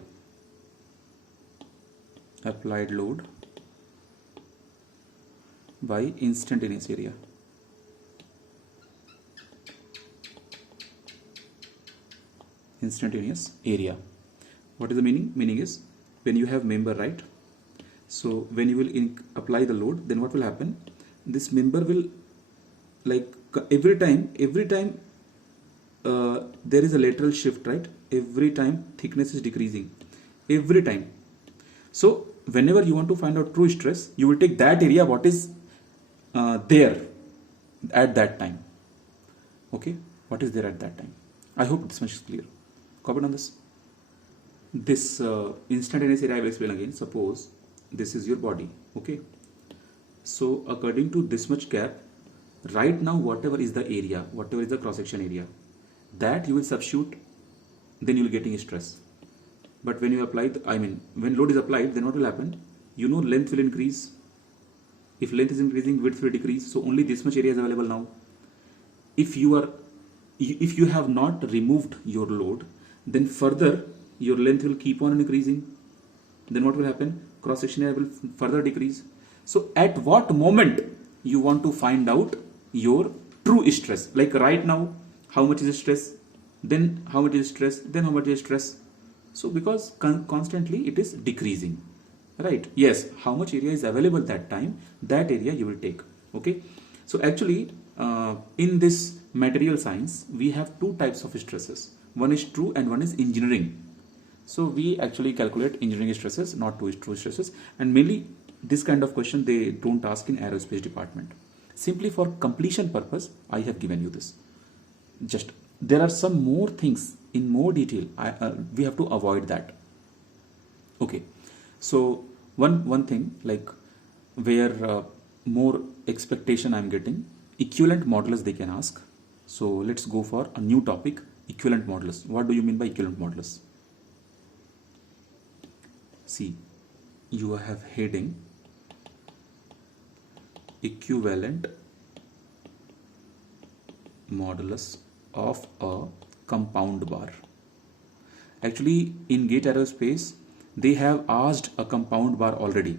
Applied load by instantaneous area. Instantaneous area. What is the meaning? Meaning is when you have member, right? So when you will apply the load, then what will happen? This member will, like every time there is a lateral shift, right? Every time thickness is decreasing. Every time. So whenever you want to find out true stress, you will take that area what is there at that time. Okay, what is there at that time? I hope this much is clear. Comment on this. This instantaneous area I will explain again. Suppose this is your body. Okay, so according to this much gap, right now whatever is the area, whatever is the cross section area, that you will substitute, then you will getting stress. But when you apply when load is applied, then what will happen? Length will increase. If length is increasing, width will decrease. So only this much area is available now. If you have not removed your load, then further your length will keep on increasing. Then what will happen? Cross section area will further decrease. So at what moment you want to find out your true stress? Like right now, how much is stress? Then how much is stress? Then how much is stress? So because constantly it is decreasing, right? Yes, how much area is available that time, that area you will take. Okay, so actually in this material science we have two types of stresses. One is true and one is engineering. So we actually calculate engineering stresses, not true stresses. And mainly this kind of question they don't ask in aerospace department. Simply for completion purpose, I have given you this. Just there are some more things in more detail. We have to avoid that. Okay, so one thing like where more expectation I'm getting, equivalent modulus they can ask. So let's go for a new topic, equivalent modulus. What do you mean by equivalent modulus? See, you have heading equivalent modulus of a compound bar. Actually in GATE Aerospace they have asked a compound bar already.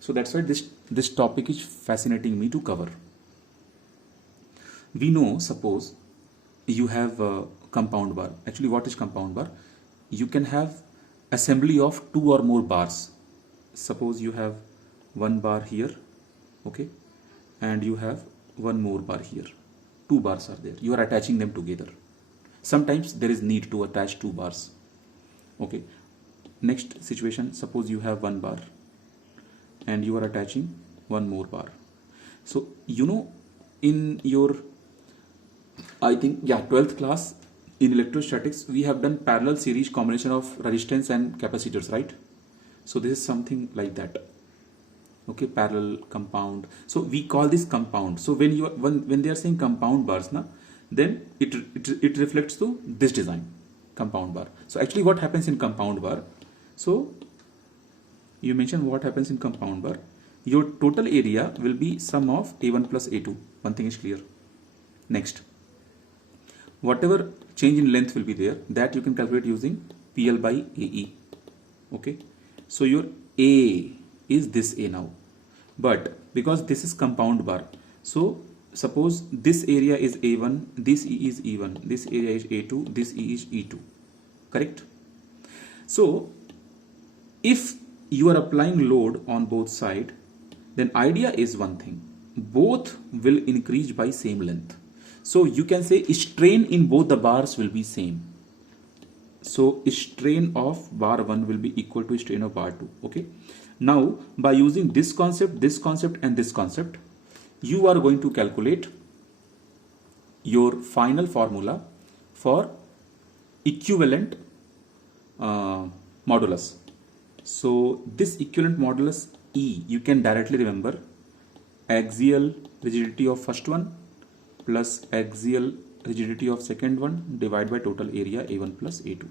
So that's why this topic is fascinating me to cover. We know, suppose you have a compound bar. Actually what is compound bar? You can have assembly of two or more bars. Suppose you have one bar here, okay, and you have one more bar here. Two bars are there. You are attaching them together. Sometimes there is need to attach two bars. Okay. Next situation, suppose you have one bar and you are attaching one more bar. So in your, I think 12th class in electrostatics we have done parallel series combination of resistance and capacitors, right? So this is something like that. Okay, parallel compound. So we call this compound. So when they are saying compound bars then it reflects to this design, compound bar. So actually what happens in compound bar? So you mentioned what happens in compound bar. Your total area will be sum of A1 plus A2. One thing is clear. Next, whatever change in length will be there, that you can calculate using PL by AE. Okay, so your A is this A now, but because this is compound bar, so suppose this area is A1, this E is E1, this area is A2, this E is E2, correct? So if you are applying load on both sides, then idea is one thing, both will increase by same length. So you can say strain in both the bars will be same. So strain of bar 1 will be equal to strain of bar 2. Okay. Now by using this concept and this concept, you are going to calculate your final formula for equivalent modulus. So this equivalent modulus E, you can directly remember axial rigidity of first one plus axial rigidity of second one divided by total area A1 plus A2.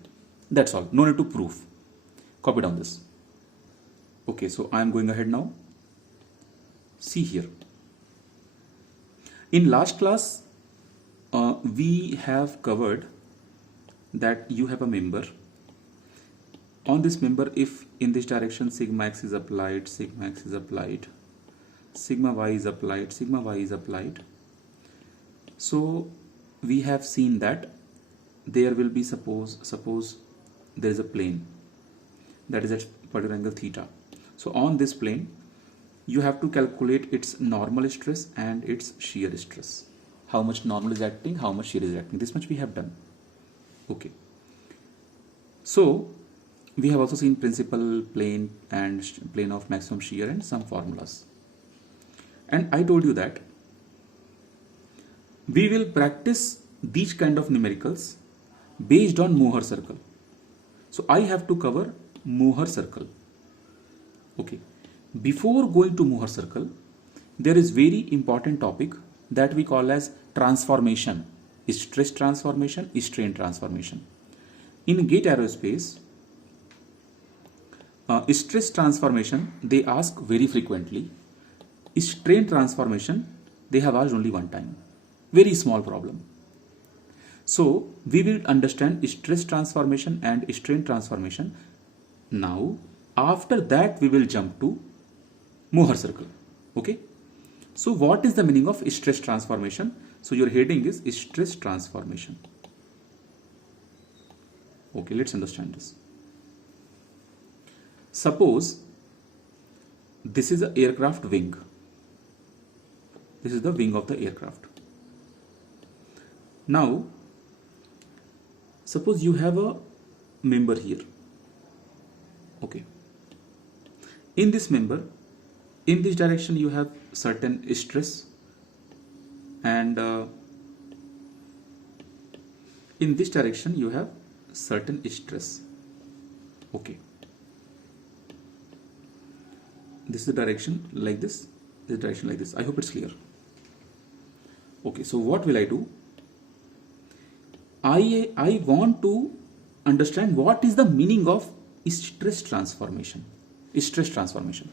That's all. No need to prove. Copy down this. Okay, so I am going ahead now. See here. In last class, we have covered that you have a member. On this member, if in this direction sigma x is applied, sigma x is applied, sigma y is applied, sigma y is applied. So we have seen that there will be suppose there is a plane that is at particular angle theta. So on this plane you have to calculate its normal stress and its shear stress. How much normal is acting, how much shear is acting. This much we have done. Okay. So we have also seen principal plane and plane of maximum shear and some formulas. And I told you that We will practice these kind of numericals based on Mohr circle. So I have to cover Mohr circle. Okay. Before going to Mohr circle, there is very important topic that we call as transformation, stress transformation, strain transformation. In GATE Aerospace, stress transformation they ask very frequently. Strain transformation they have asked only one time. Very small problem. So we will understand stress transformation and strain transformation. Now after that we will jump to Mohr circle. Okay. So what is the meaning of stress transformation? So your heading is stress transformation. Okay, let's understand this. Suppose this is an aircraft wing. This is the wing of the aircraft. Now, suppose you have a member here. Okay. In this member, in this direction you have certain stress, and in this direction you have certain stress. Okay. This is the direction like this. This direction like this. I hope it's clear. Okay. So what will I do? I want to understand what is the meaning of stress transformation. Stress transformation.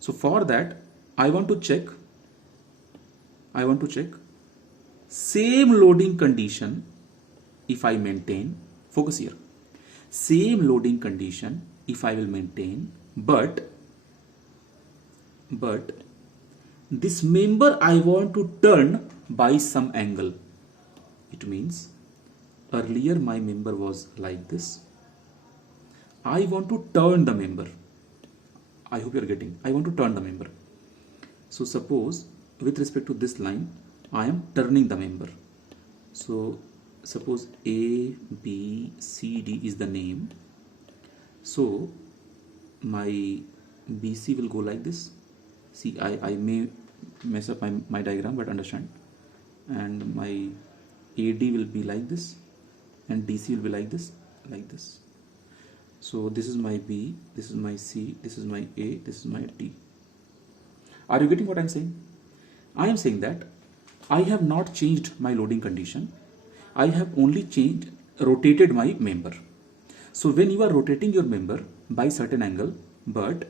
So for that, I want to check same loading condition if I maintain, focus here, same loading condition if I will maintain, but this member I want to turn by some angle. It means earlier my member was like this. I want to turn the member. I hope you are getting. I want to turn the member. So suppose with respect to this line, I am turning the member. So suppose A, B, C, D is the name. So my BC will go like this. See, I may mess up my diagram, but understand. And my AD will be like this, and DC will be like this, like this. So this is my B, this is my C, this is my A, this is my D. Are you getting what I am saying? I am saying that I have not changed my loading condition. I have only rotated my member. So when you are rotating your member by certain angle, but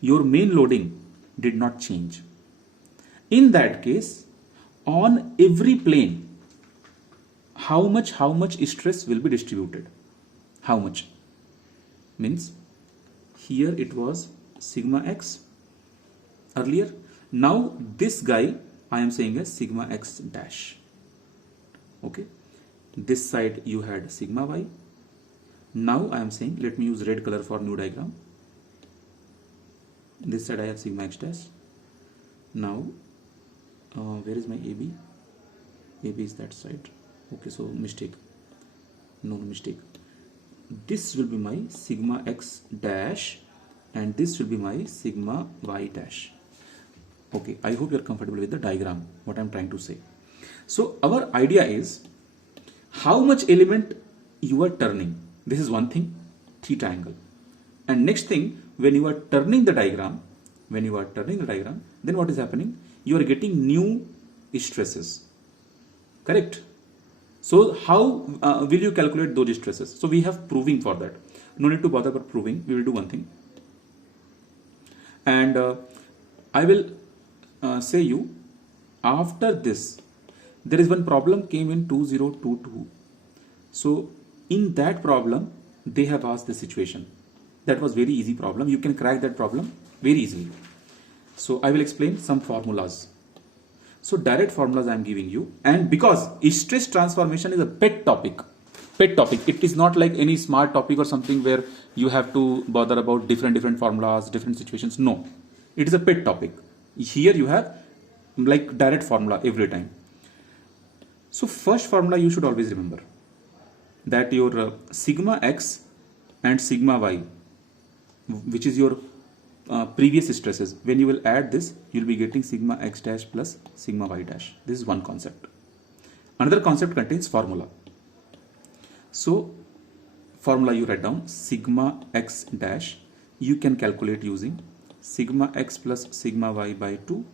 your main loading did not change. In that case, on every plane, how much stress will be distributed? How much? Means here it was sigma x earlier. Now this guy I am saying as sigma x dash. Okay. This side you had sigma y. Now I am saying, let me use red color for new diagram. This side I have sigma x dash. Now where is my AB? AB is that side. Okay, so mistake. No mistake. This will be my sigma x dash and this will be my sigma y dash. Okay, I hope you are comfortable with the diagram, what I am trying to say. So our idea is how much element you are turning. This is one thing, theta angle. And next thing, when you are turning the diagram, then what is happening? You are getting new stresses. Correct? So how will you calculate those stresses? So we have proving for that. No need to bother about proving. We will do one thing. And I will say you, after this, there is one problem came in 2022. So in that problem, they have asked the situation. That was very easy problem. You can crack that problem very easily. So I will explain some formulas. So direct formulas I am giving you, and because stress transformation is a pet topic, it is not like any smart topic or something where you have to bother about different formulas, different situations. No, it is a pet topic. Here you have like direct formula every time. So first formula you should always remember that your sigma x and sigma y, which is your previous stresses. When you will add this, you'll be getting sigma x dash plus sigma y dash. This is one concept. Another concept contains formula. So formula you write down sigma x dash, you can calculate using sigma x plus sigma y by 2.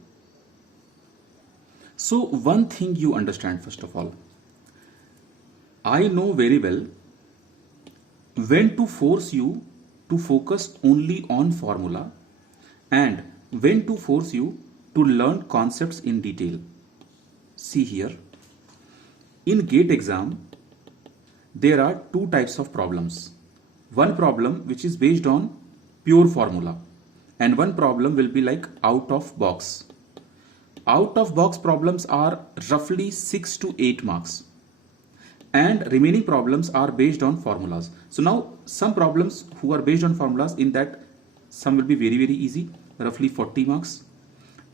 So one thing you understand, first of all, I know very well when to force you to focus only on formula and when to force you to learn concepts in detail. See here, in GATE exam, there are two types of problems. One problem which is based on pure formula and one problem will be like out of box. Out of box problems are roughly 6 to 8 marks and remaining problems are based on formulas. So now some problems who are based on formulas, in that some will be very easy, roughly 40 marks,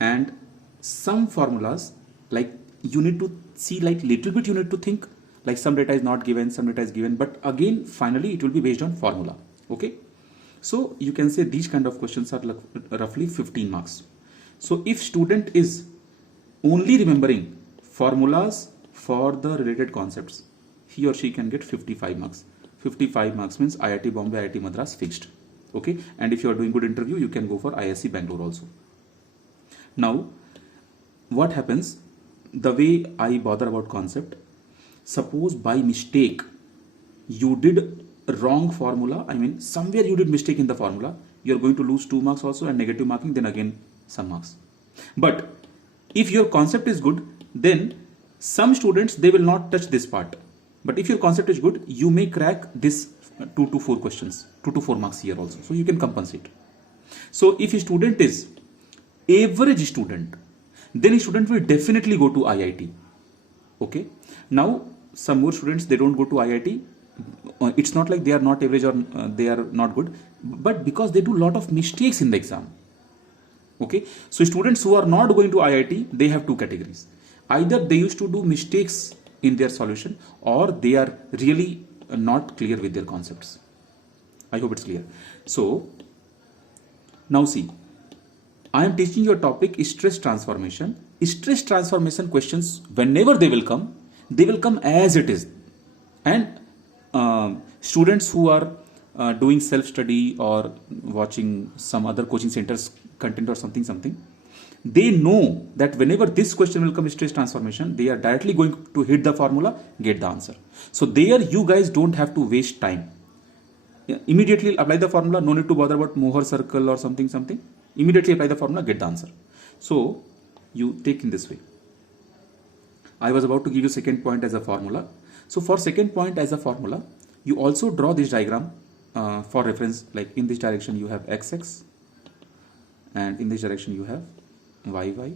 and some formulas like you need to see, like little bit you need to think, like some data is not given, some data is given, but again finally it will be based on formula. Okay, so you can say these kind of questions are like roughly 15 marks. So if student is only remembering formulas for the related concepts, he or she can get 55 marks. 55 marks means IIT Bombay, IIT Madras fixed. Okay, and if you are doing good interview, you can go for ISC Bangalore also. Now what happens, the way I bother about concept, suppose by mistake you did wrong formula, I mean somewhere you did mistake in the formula, you are going to lose 2 marks also, and negative marking, then again some marks. But if your concept is good, then some students, they will not touch this part. But if your concept is good, you may crack this 2 to 4 questions, 2 to 4 marks here also. So you can compensate. So if a student is average student, then a student will definitely go to IIT. Okay. Now some more students, they don't go to IIT. It's not like they are not average or they are not good, but because they do a lot of mistakes in the exam. Okay. So students who are not going to IIT, they have two categories. Either they used to do mistakes in their solution, or they are really not clear with their concepts. I hope it's clear. So now see, I am teaching your topic is stress transformation. Stress transformation questions, whenever they will come as it is. And students who are doing self-study or watching some other coaching centers content or something, they know that whenever this question will come, stress transformation, they are directly going to hit the formula, get the answer. So there you guys don't have to waste time. Immediately apply the formula, no need to bother about Mohr circle or something. Immediately apply the formula, get the answer. So you take in this way. I was about to give you second point as a formula. So for second point as a formula, you also draw this diagram for reference, like in this direction you have XX and in this direction you have YY.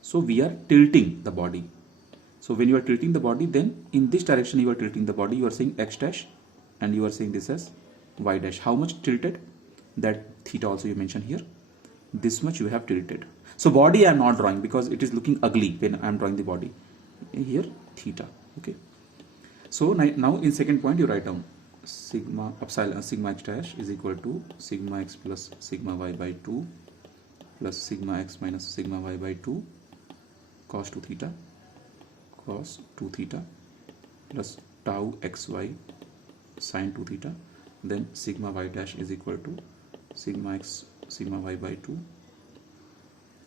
So we are tilting the body. So when you are tilting the body, then in this direction you are tilting the body, you are saying X dash and you are saying this as Y dash. How much tilted? That theta also you mention here. This much you have tilted. So body I am not drawing because it is looking ugly when I am drawing the body. Here theta. Okay. So now in second point you write down sigma epsilon sigma x dash is equal to sigma x plus sigma y by 2 plus sigma x minus sigma y by 2 cos 2 theta plus tau xy sin 2 theta, then sigma y dash is equal to sigma x sigma y by 2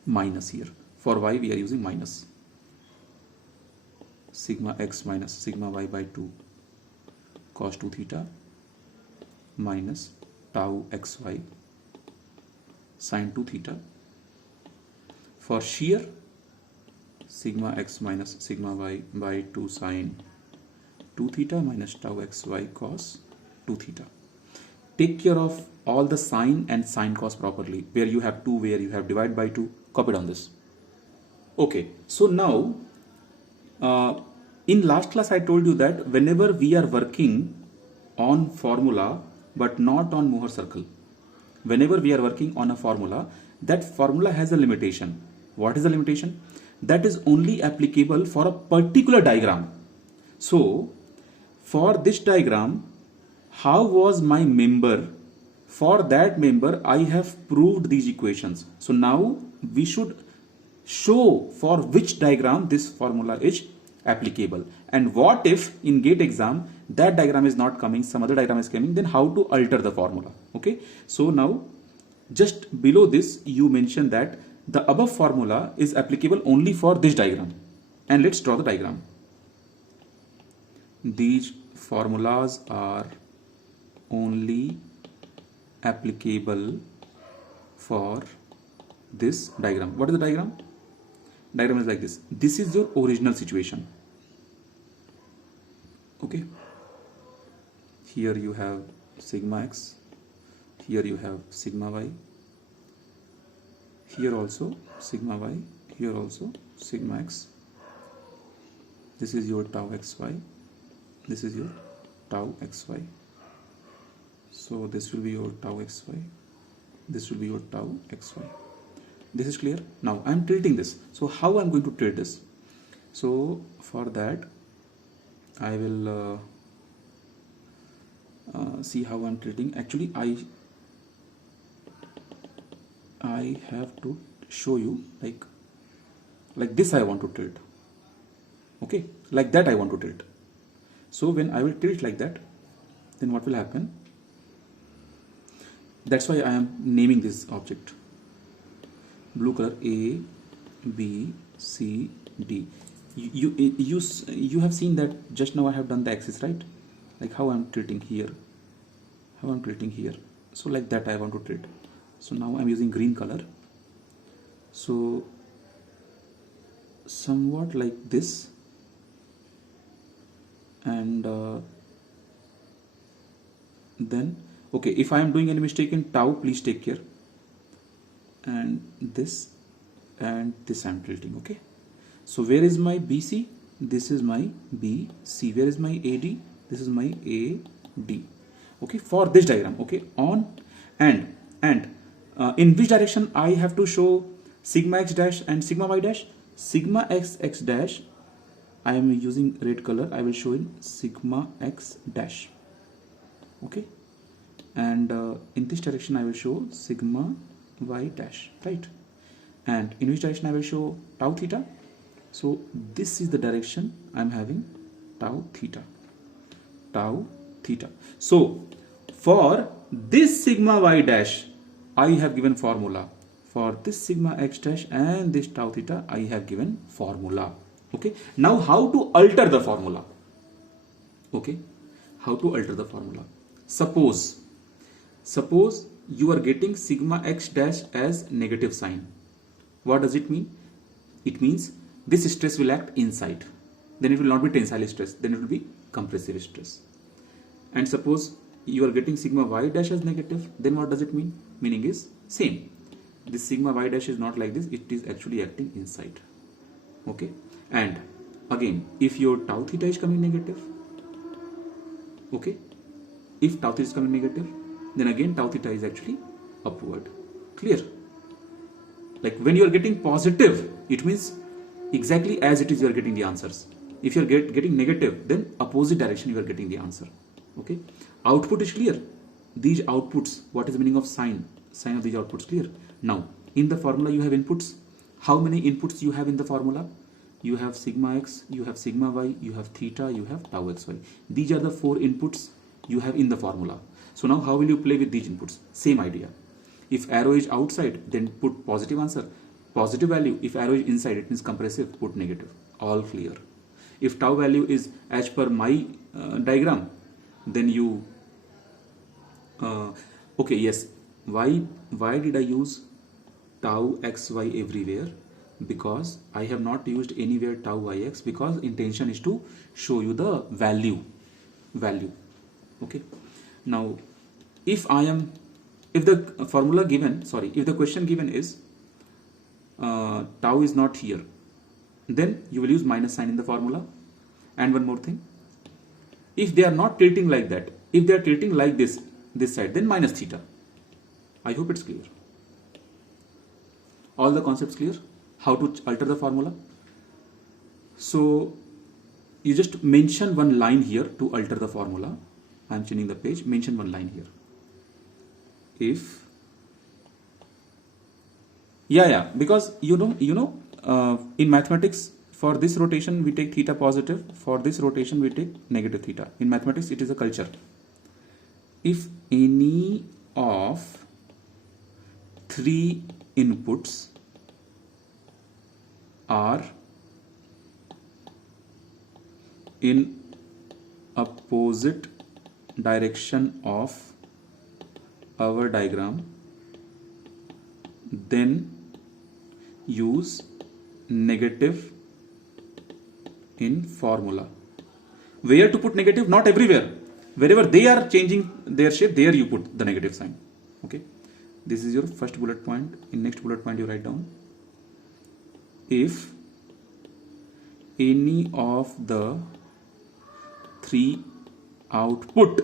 minus, here for y we are using minus, sigma x minus sigma y by 2 cos 2 theta minus tau xy sin 2 theta. For shear, sigma x minus sigma y by 2 sin 2 theta minus tau xy cos 2 theta. Take care of all the sine and sine cos properly. Where you have 2, where you have divide by 2, copy down this. Okay, so now in last class I told you that whenever we are working on formula but not on Mohr circle, whenever we are working on a formula, that formula has a limitation. What is the limitation? That is only applicable for a particular diagram. So for this diagram, how was my member for that member I have proved these equations. So now we should show for which diagram this formula is applicable. And what if in GATE exam that diagram is not coming, some other diagram is coming, then how to alter the formula. Okay, so now just below this you mention that the above formula is applicable only for this diagram, and let's draw the diagram. These formulas are only applicable for this diagram. What is the diagram? Diagram is like this. This is your original situation. Okay, here you have sigma x, here you have sigma y, here also sigma y, here also sigma x. This is your tau xy, this is your tau xy. So this will be your tau xy, this will be your tau xy. This is clear. Now I am tilting this. So how I am going to tilt this? So for that I will see how I am tilting. Actually I have to show you like this I want to tilt. Okay, like that I want to tilt. So when I will tilt like that, then what will happen? That's why I am naming this object. Blue color A, B, C, D. You have seen that just now I have done the axis, right? Like how I am tilting here, how I am tilting here. So like that I want to tilt. So now I am using green color. So somewhat like this, and then okay, if I am doing any mistake in tau, please take care. And this I am tilting. Okay, so where is my BC? This is my BC. Where is my AD? This is my AD. Okay, for this diagram. Okay, on and in which direction I have to show sigma x dash and sigma y dash? Sigma x dash I am using red color. I will show in sigma x dash. Okay, and in this direction I will show sigma y dash, right? And in which direction I will show tau theta? So this is the direction I am having tau theta. So for this sigma y dash I have given formula. For this sigma x dash and this tau theta I have given formula. Okay, now how to alter the formula? Okay, how to alter the formula? Suppose you are getting sigma x dash as negative sign. What does it mean? It means this stress will act inside. Then it will not be tensile stress, then it will be compressive stress. And suppose you are getting sigma y dash as negative, then what does it mean? Meaning is same. This sigma y dash is not like this, it is actually acting inside. Okay, and again if your tau theta is coming negative, okay, if tau theta is coming negative, then again tau theta is actually upward. Clear? Like when you are getting positive, it means exactly as it is you are getting the answers. If you are getting negative, then opposite direction you are getting the answer. Okay, output is clear. These outputs, what is the meaning of sign of these outputs? Clear? Now in the formula you have inputs. How many inputs you have in the formula? You have sigma x, you have sigma y, you have theta, you have tau xy. These are the 4 inputs you have in the formula. So now how will you play with these inputs? Same idea. If arrow is outside, then put positive answer, positive value. If arrow is inside, it means compressive, put negative. All clear. If tau value is as per my diagram, then you okay, yes. Why did I use tau xy everywhere? Because I have not used anywhere tau yx, because intention is to show you the value. Okay, now if the formula given, if the question given is tau is not here, then you will use minus sign in the formula. And one more thing, if they are not tilting like that, if they are tilting like this side, then minus theta. I hope it's clear. All the concepts clear? How to alter the formula? So you just mention one line here to alter the formula. I am changing the page. Mention one line here. if because in mathematics, for this rotation we take theta positive, for this rotation we take negative theta. In mathematics it is a culture. If any of three inputs are in opposite direction of our diagram, then use negative in formula. Where to put negative? Not everywhere. Wherever they are changing their shape, there you put the negative sign. Okay, this is your first bullet point. In next bullet point you write down, if any of the three output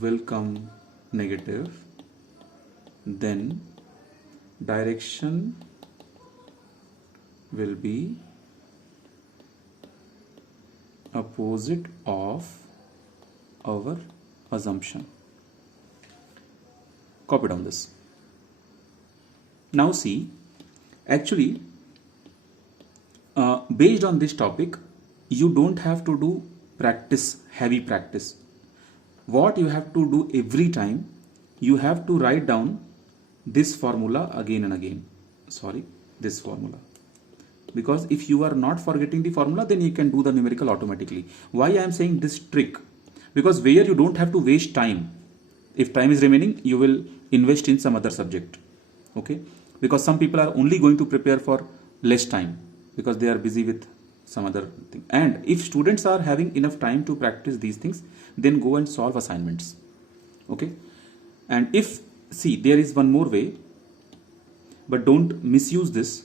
will come negative, then direction will be opposite of our assumption. Copy down this. Now see, actually based on this topic, you don't have to do practice, heavy practice. What you have to do every time, you have to write down this formula again and again. This formula. Because if you are not forgetting the formula, then you can do the numerical automatically. Why I am saying this trick? Because where you don't have to waste time. If time is remaining, you will invest in some other subject. Okay? Because some people are only going to prepare for less time because they are busy with some other thing. And if students are having enough time to practice these things, then go and solve assignments. Okay? And if, see, there is one more way, but don't misuse this.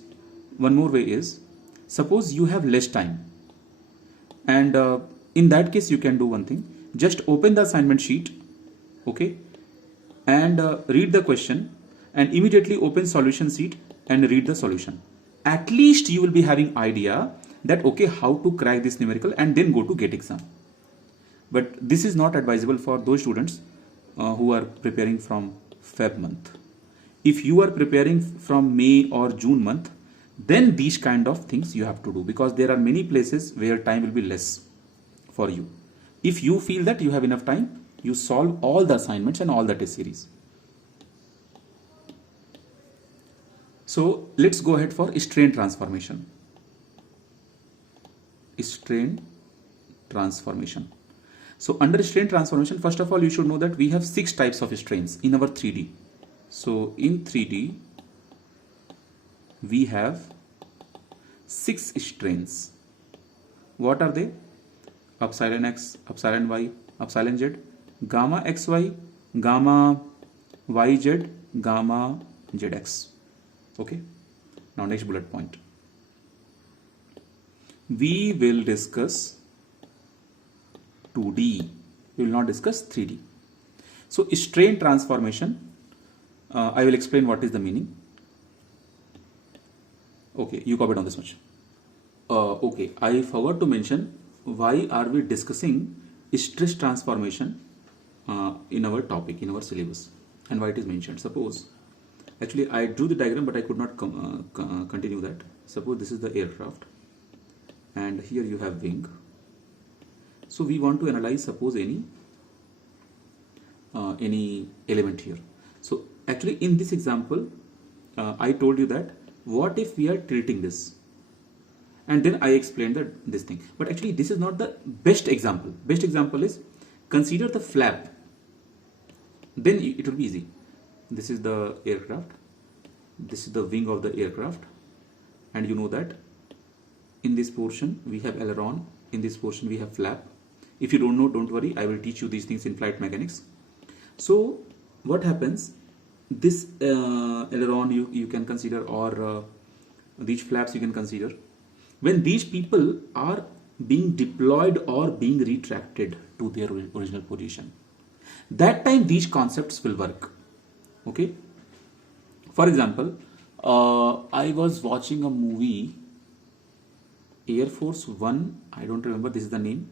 One more way is, suppose you have less time, and in that case you can do one thing. Just open the assignment sheet, okay, and read the question, and immediately open solution sheet and read the solution. At least you will be having idea that okay, how to crack this numerical, and then go to GATE exam. But this is not advisable for those students who are preparing from Feb month. If you are preparing from May or June month, then these kind of things you have to do, because there are many places where time will be less for you. If you feel that you have enough time, you solve all the assignments and all the test series. So let's go ahead for strain transformation. Strain transformation. So under strain transformation, first of all, you should know that we have 6 types of strains in our 3D. So in 3D, we have 6 strains. What are they? Epsilon X, epsilon Y, epsilon Z, gamma XY, gamma YZ, gamma ZX. Okay. Now next bullet point. We will discuss 2D. We will not discuss 3D. So strain transformation, I will explain what is the meaning. Okay, you copied on this much. Okay, I forgot to mention why are we discussing stress transformation in our topic, in our syllabus, and why it is mentioned. Suppose, actually I drew the diagram but I could not continue that. Suppose this is the aircraft and here you have wing. So we want to analyze, suppose, any element here. So actually in this example, I told you that what if we are tilting this, and then I explained that this thing. But actually this is not the best example. Best example is, consider the flap. Then it will be easy. This is the aircraft. This is the wing of the aircraft, and you know that in this portion we have aileron, in this portion we have flap. If you don't know, don't worry, I will teach you these things in flight mechanics. So what happens, this aileron you can consider, or these flaps you can consider, when these people are being deployed or being retracted to their original position, that time these concepts will work. Okay. For example, I was watching a movie, Air Force One, I don't remember, this is the name.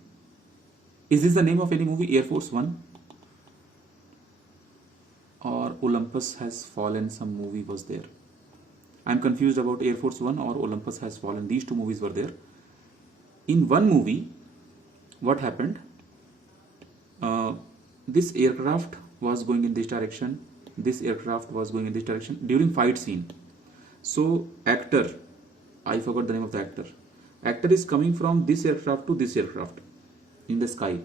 Is this the name of any movie? Air Force One or Olympus Has Fallen? Some movie was there. I'm confused about Air Force One or Olympus Has Fallen. These two movies were there. In one movie, what happened? This aircraft was going in this direction. This aircraft was going in this direction during fight scene. So actor, I forgot the name of the actor. Actor is coming from this aircraft to this aircraft in the sky,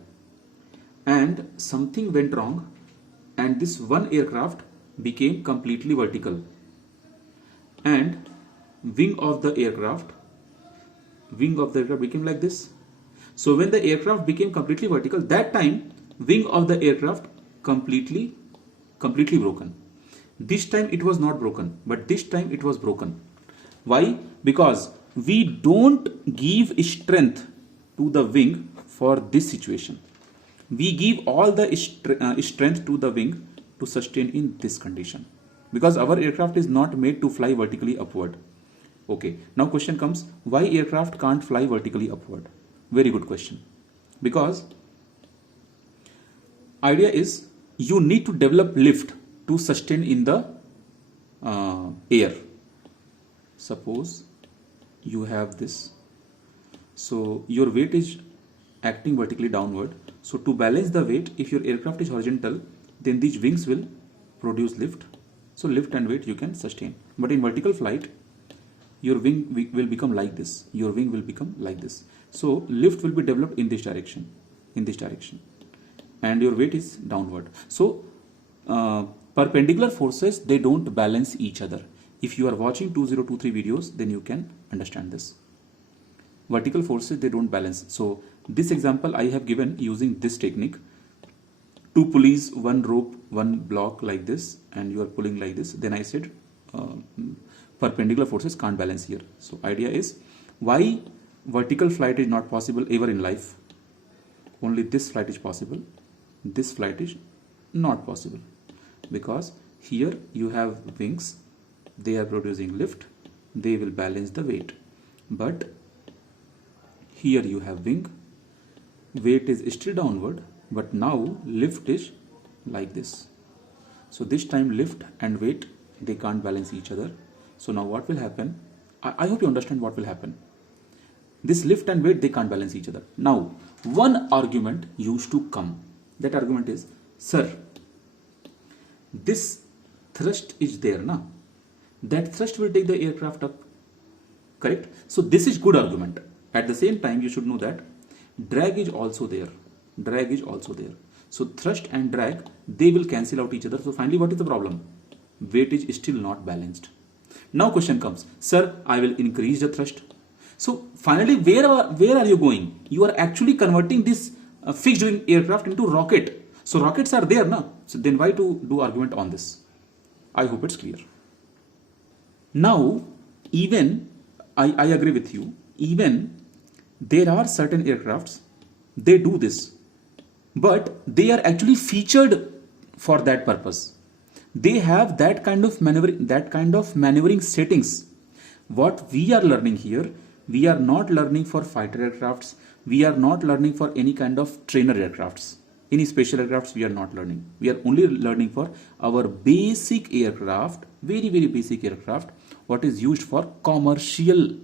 and something went wrong, and this one aircraft became completely vertical, and wing of the aircraft became like this. So when the aircraft became completely vertical, that time wing of the aircraft completely broken. This time it was not broken, but this time it was broken. Why? Because we don't give strength to the wing for this situation. We give all the strength to the wing to sustain in this condition, because our aircraft is not made to fly vertically upward. Okay, now question comes, why aircraft can't fly vertically upward? Very good question. Because idea is you need to develop lift to sustain in the air. Suppose you have this, so your weight is acting vertically downward. So to balance the weight, if your aircraft is horizontal, then these wings will produce lift. So lift and weight you can sustain. But in vertical flight, your wing will become like this. Your wing will become like this. So lift will be developed in this direction, and your weight is downward. So perpendicular forces, they don't balance each other. If you are watching 2023 videos, then you can understand this. Vertical forces, they don't balance. So this example I have given using this technique. Two pulleys, one rope, one block like this, and you are pulling like this. Then I said perpendicular forces can't balance here. So idea is, why vertical flight is not possible ever in life? Only this flight is possible. This flight is not possible, because here you have wings, they are producing lift, they will balance the weight. But here you have wing, weight is still downward, but now lift is like this. So this time lift and weight, they can't balance each other. So now what will happen? I hope you understand what will happen. This lift and weight, they can't balance each other. Now one argument used to come. That argument is, sir, this thrust is there, na? That thrust will take the aircraft up, correct? So this is good argument. At the same time, you should know that drag is also there. So thrust and drag, they will cancel out each other. So finally, what is the problem? Weight is still not balanced. Now question comes, sir, I will increase the thrust. So finally, where are you going? You are actually converting this fixed wing aircraft into rocket. So rockets are there, na? So then why to do argument on this? I hope it's clear. Now, even I agree with you. Even there are certain aircrafts, they do this, but they are actually featured for that purpose. They have that kind of maneuvering settings. What we are learning here, we are not learning for fighter aircrafts. We are not learning for any kind of trainer aircrafts. Any special aircrafts we are not learning. We are only learning for our basic aircraft, very basic aircraft, what is used for commercial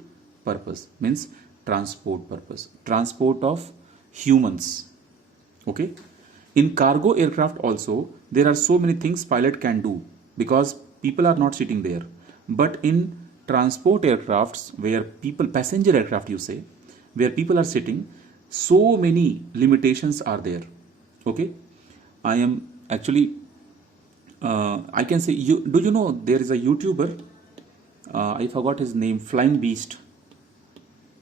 purpose, means transport purpose, transport of humans. Okay. In cargo aircraft also, there are so many things pilot can do, because people are not sitting there. But in transport aircrafts, where passenger aircraft you say, where people are sitting, so many limitations are there. Okay. I am actually, I can say, do you know there is a YouTuber, I forgot his name, Flying Beast,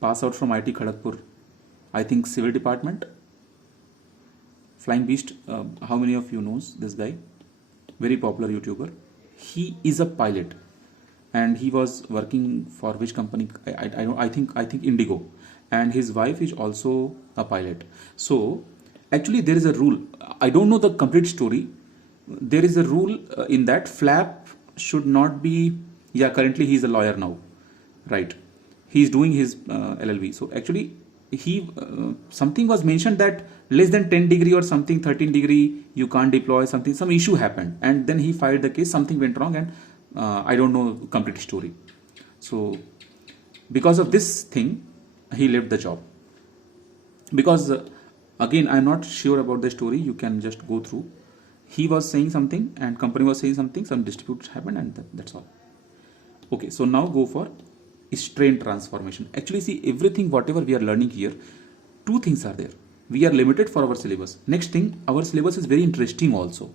pass out from IT Kharagpur, I think civil department. Flying Beast, how many of you knows this guy? Very popular YouTuber. He is a pilot, and he was working for which company? I think Indigo, and his wife is also a pilot. So actually there is a rule. I don't know the complete story. There is a rule in that flap should not be. Yeah, currently he is a lawyer now, right? He is doing his LLB. So actually he something was mentioned that less than 10 degree or something 13 degree you can't deploy something, some issue happened, and then he filed the case, something went wrong, and I don't know complete story. So because of this thing he left the job, because again I'm not sure about the story, you can just go through. He was saying something and company was saying something, some dispute happened, and that's all. Okay, so now go for strain transformation. Actually, see, everything whatever we are learning here, two things are there. We are limited for our syllabus. Next thing, our syllabus is very interesting also.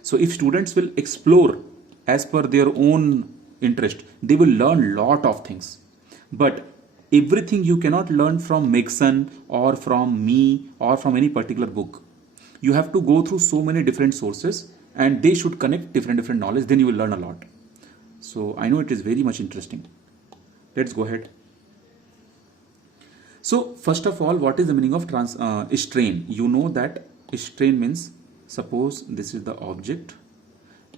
So if students will explore as per their own interest, they will learn lot of things. But everything you cannot learn from Maxon or from me or from any particular book. You have to go through so many different sources, and they should connect different knowledge, then you will learn a lot. So I know it is very much interesting. Let's go ahead. So first of all, what is the meaning of strain? You know that strain means, suppose this is the object,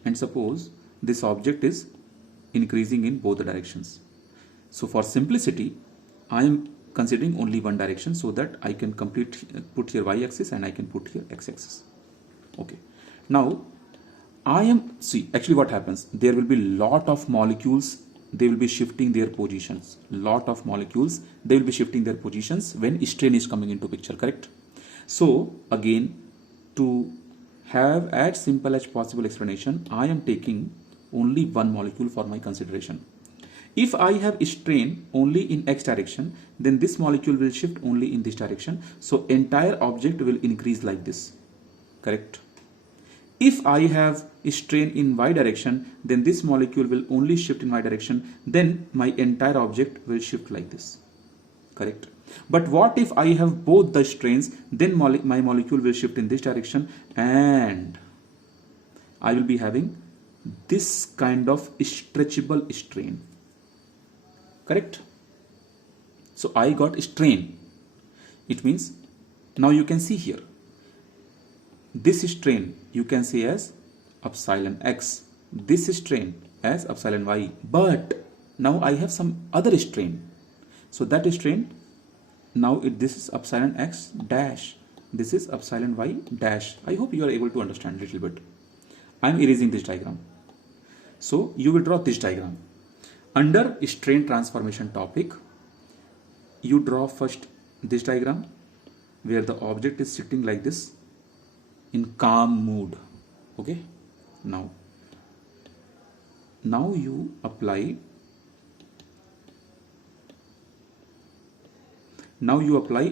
and suppose this object is increasing in both the directions. So for simplicity, I am considering only one direction, so that I can put here y-axis and I can put here x-axis. Okay. Now actually what happens, there will be lot of molecules, they will be shifting their positions. Lot of molecules, they will be shifting their positions when strain is coming into picture, correct? So again, to have as simple as possible explanation, I am taking only one molecule for my consideration. If I have strain only in x direction, then this molecule will shift only in this direction. So entire object will increase like this, correct? If I have strain in y direction, then this molecule will only shift in y direction, then my entire object will shift like this, correct? But what if I have both the strains, then my molecule will shift in this direction, and I will be having this kind of stretchable strain, correct? So I got strain. It means, now you can see here, this strain you can say as epsilon x, this strain as epsilon y, but now I have some other strain. So that strain, now this is epsilon x dash, this is epsilon y dash. I hope you are able to understand a little bit. I am erasing this diagram. So you will draw this diagram. Under strain transformation topic, you draw first this diagram where the object is sitting like this in calm mood. Okay, now you apply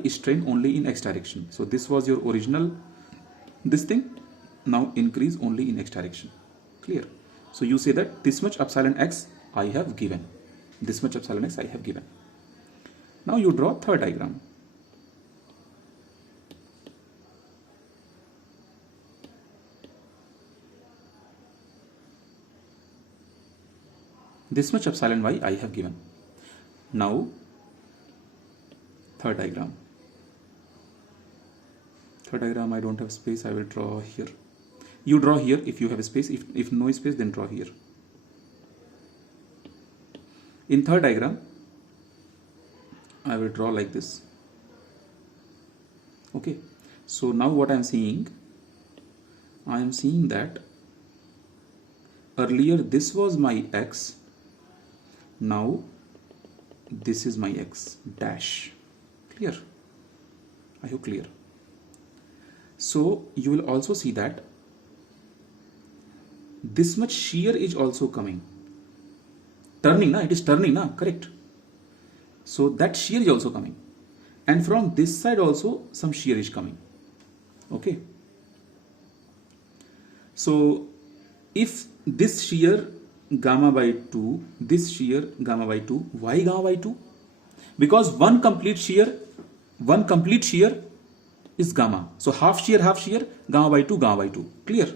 strain only in x direction. So this was your original this thing, now increase only in x direction, clear? So you say that this much epsilon x I have given, this much epsilon x I have given. Now you draw third diagram. This much epsilon y I have given. Now third diagram. Third diagram, I don't have space, I will draw here. You draw here if you have space, if no space then draw here. In third diagram, I will draw like this. Okay, so now what I am seeing that earlier this was my x, now this is my x dash, clear? I hope clear. So you will also see that this much shear is also coming, turning, it is turning, correct? So that shear is also coming, and from this side also some shear is coming. Okay, so if this shear gamma by 2, this shear gamma by 2, why gamma by 2? Because one complete shear is gamma. So half shear, gamma by 2, clear?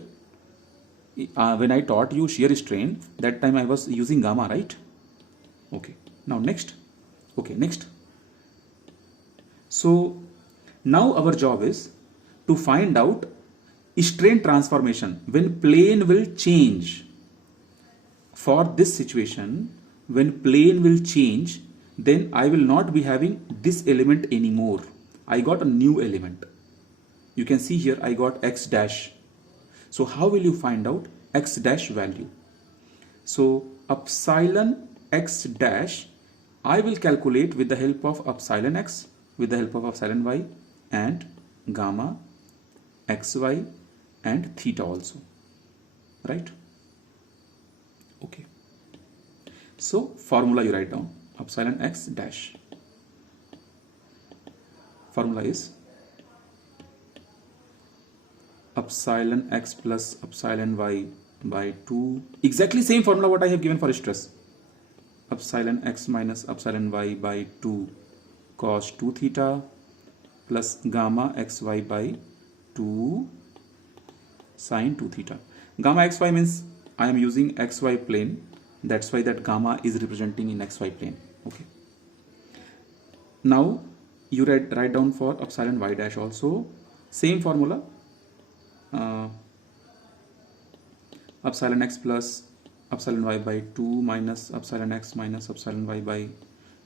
When I taught you shear strain, that time I was using gamma, right? Okay, now next. Okay, next. So now our job is to find out strain transformation when plane will change. For this situation, when plane will change, then I will not be having this element anymore. I got a new element. You can see here I got x dash. So how will you find out x dash value? So epsilon x dash I will calculate with the help of epsilon x, with the help of epsilon y, and gamma xy and theta also, right? Okay, so formula you write down epsilon x dash. Formula is epsilon x plus epsilon y by 2, exactly same formula what I have given for stress. Epsilon x minus epsilon y by 2 cos 2 theta plus gamma xy by 2 sin 2 theta. Gamma xy means I am using xy plane, that's why that gamma is representing in xy plane. Okay, now you write down for epsilon y dash also same formula, epsilon x plus epsilon y by 2 minus epsilon x minus epsilon y by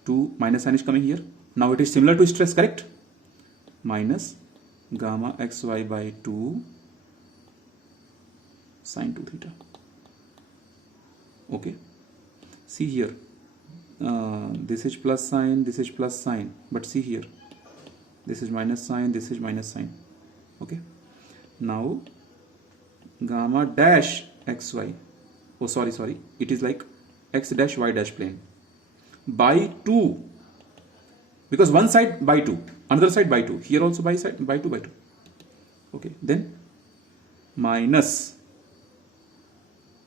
2, minus sign is coming here. Now it is similar to stress, correct? Minus gamma xy by 2 sin 2 theta. Okay, see here, this is plus sign, this is plus sign, but see here, this is minus sign, this is minus sign. Okay, now gamma dash xy, oh sorry, it is like x dash y dash plane by 2, because one side by 2, another side by 2, here also by 2. Okay, then minus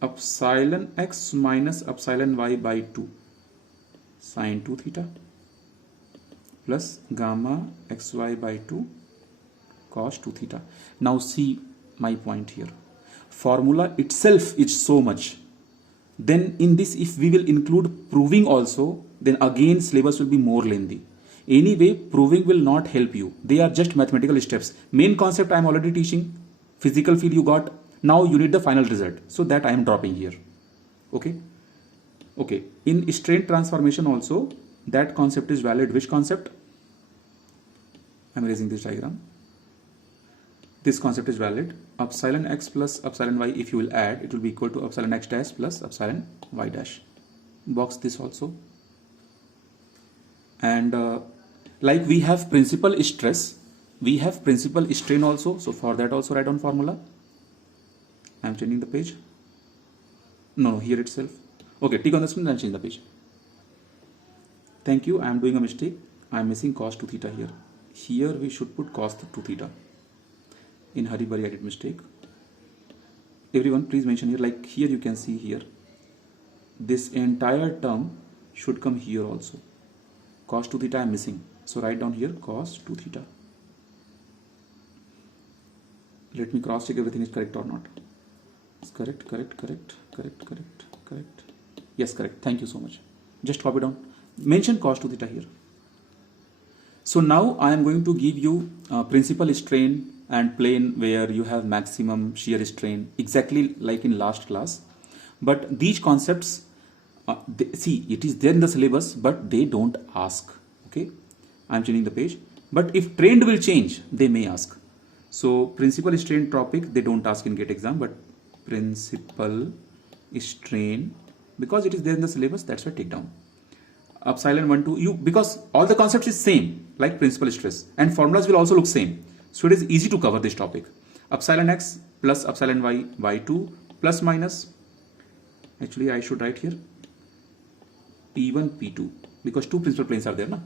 epsilon x minus epsilon y by 2 sin 2 theta plus gamma xy by 2 cos 2 theta. Now see my point here, formula itself is so much. Then in this, if we will include proving also, then again syllabus will be more lengthy. Anyway, proving will not help you. They are just mathematical steps. Main concept I am already teaching. Physical field you got. Now you need the final result. So that I am dropping here. Okay. Okay. In strain transformation also, that concept is valid. Which concept? I am erasing this diagram. This concept is valid. Epsilon x plus epsilon y, if you will add, it will be equal to epsilon x dash plus epsilon y dash. Box this also. And like we have principal stress, we have principal strain also. So for that also write down formula. I am changing the page. No, here itself. Okay, tick on the screen and change the page. Thank you. I am doing a mistake. I am missing cos 2 theta here. Here we should put cos 2 theta. In hurry burry I did mistake. Everyone please mention here, like here you can see here, this entire term should come here also. Cos 2 theta I am missing, so write down here cos 2 theta. Let me cross check everything is correct or not. It's correct. Yes, correct. Thank you so much. Just copy down, mention cos 2 theta here. So now I am going to give you principal strain and plane where you have maximum shear strain, exactly like in last class. But these concepts, see, it is there in the syllabus, but they don't ask. Okay, I am changing the page. But if trend will change, they may ask. So principal strain topic they don't ask in GATE exam, but principal strain, because it is there in the syllabus, that's why take down. Epsilon 1 2 you, because all the concepts is same like principal stress, and formulas will also look same. So it is easy to cover this topic. Epsilon x plus epsilon y by 2 plus minus, actually I should write here P1 P2 because two principal planes are there na,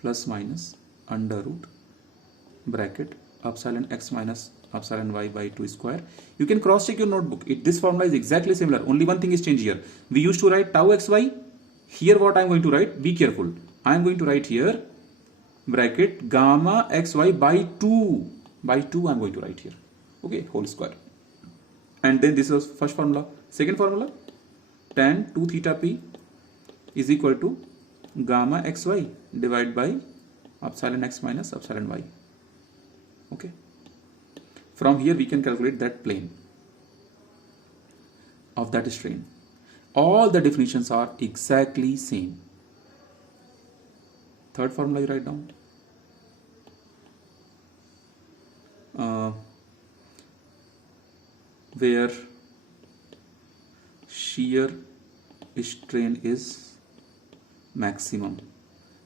plus minus under root bracket epsilon x minus epsilon y by 2 square. You can cross check your notebook. This formula is exactly similar. Only one thing is changed here. We used to write tau xy. Here what I am going to write, be careful. I am going to write here bracket gamma xy by 2. By 2 I am going to write here. Okay, whole square. And then this is first formula. Second formula, tan 2 theta p is equal to gamma xy divided by epsilon x minus epsilon y. Okay. From here we can calculate that plane of that strain. all the definitions are exactly same. Third formula you write down. Where shear strain is maximum.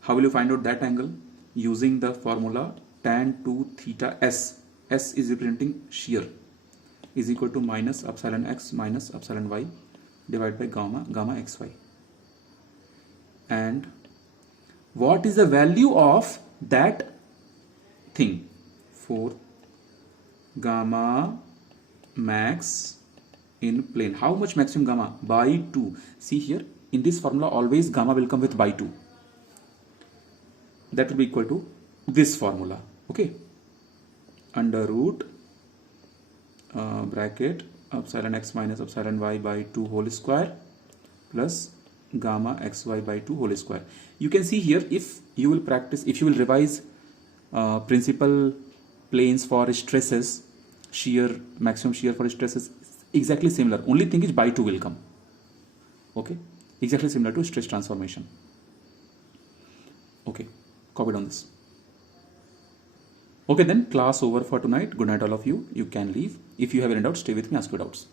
How will you find out that angle? Using the formula tan 2 theta s. S is representing shear, is equal to minus epsilon x minus epsilon y divided by gamma xy. And what is the value of that thing? For gamma max in plane. How much maximum gamma? By 2. See here, in this formula always gamma will come with by 2. That will be equal to this formula. Okay, under root bracket epsilon x minus epsilon y by 2 whole square plus gamma xy by 2 whole square. You can see here, if you will practice, if you will revise principal planes for stresses, shear, maximum shear for stresses, exactly similar. Only thing is by 2 will come. Okay, exactly similar to stress transformation. Okay, copy down this. Okay, then class over for tonight. Good night all of you. You can leave. If you have any doubts, stay with me, ask your doubts.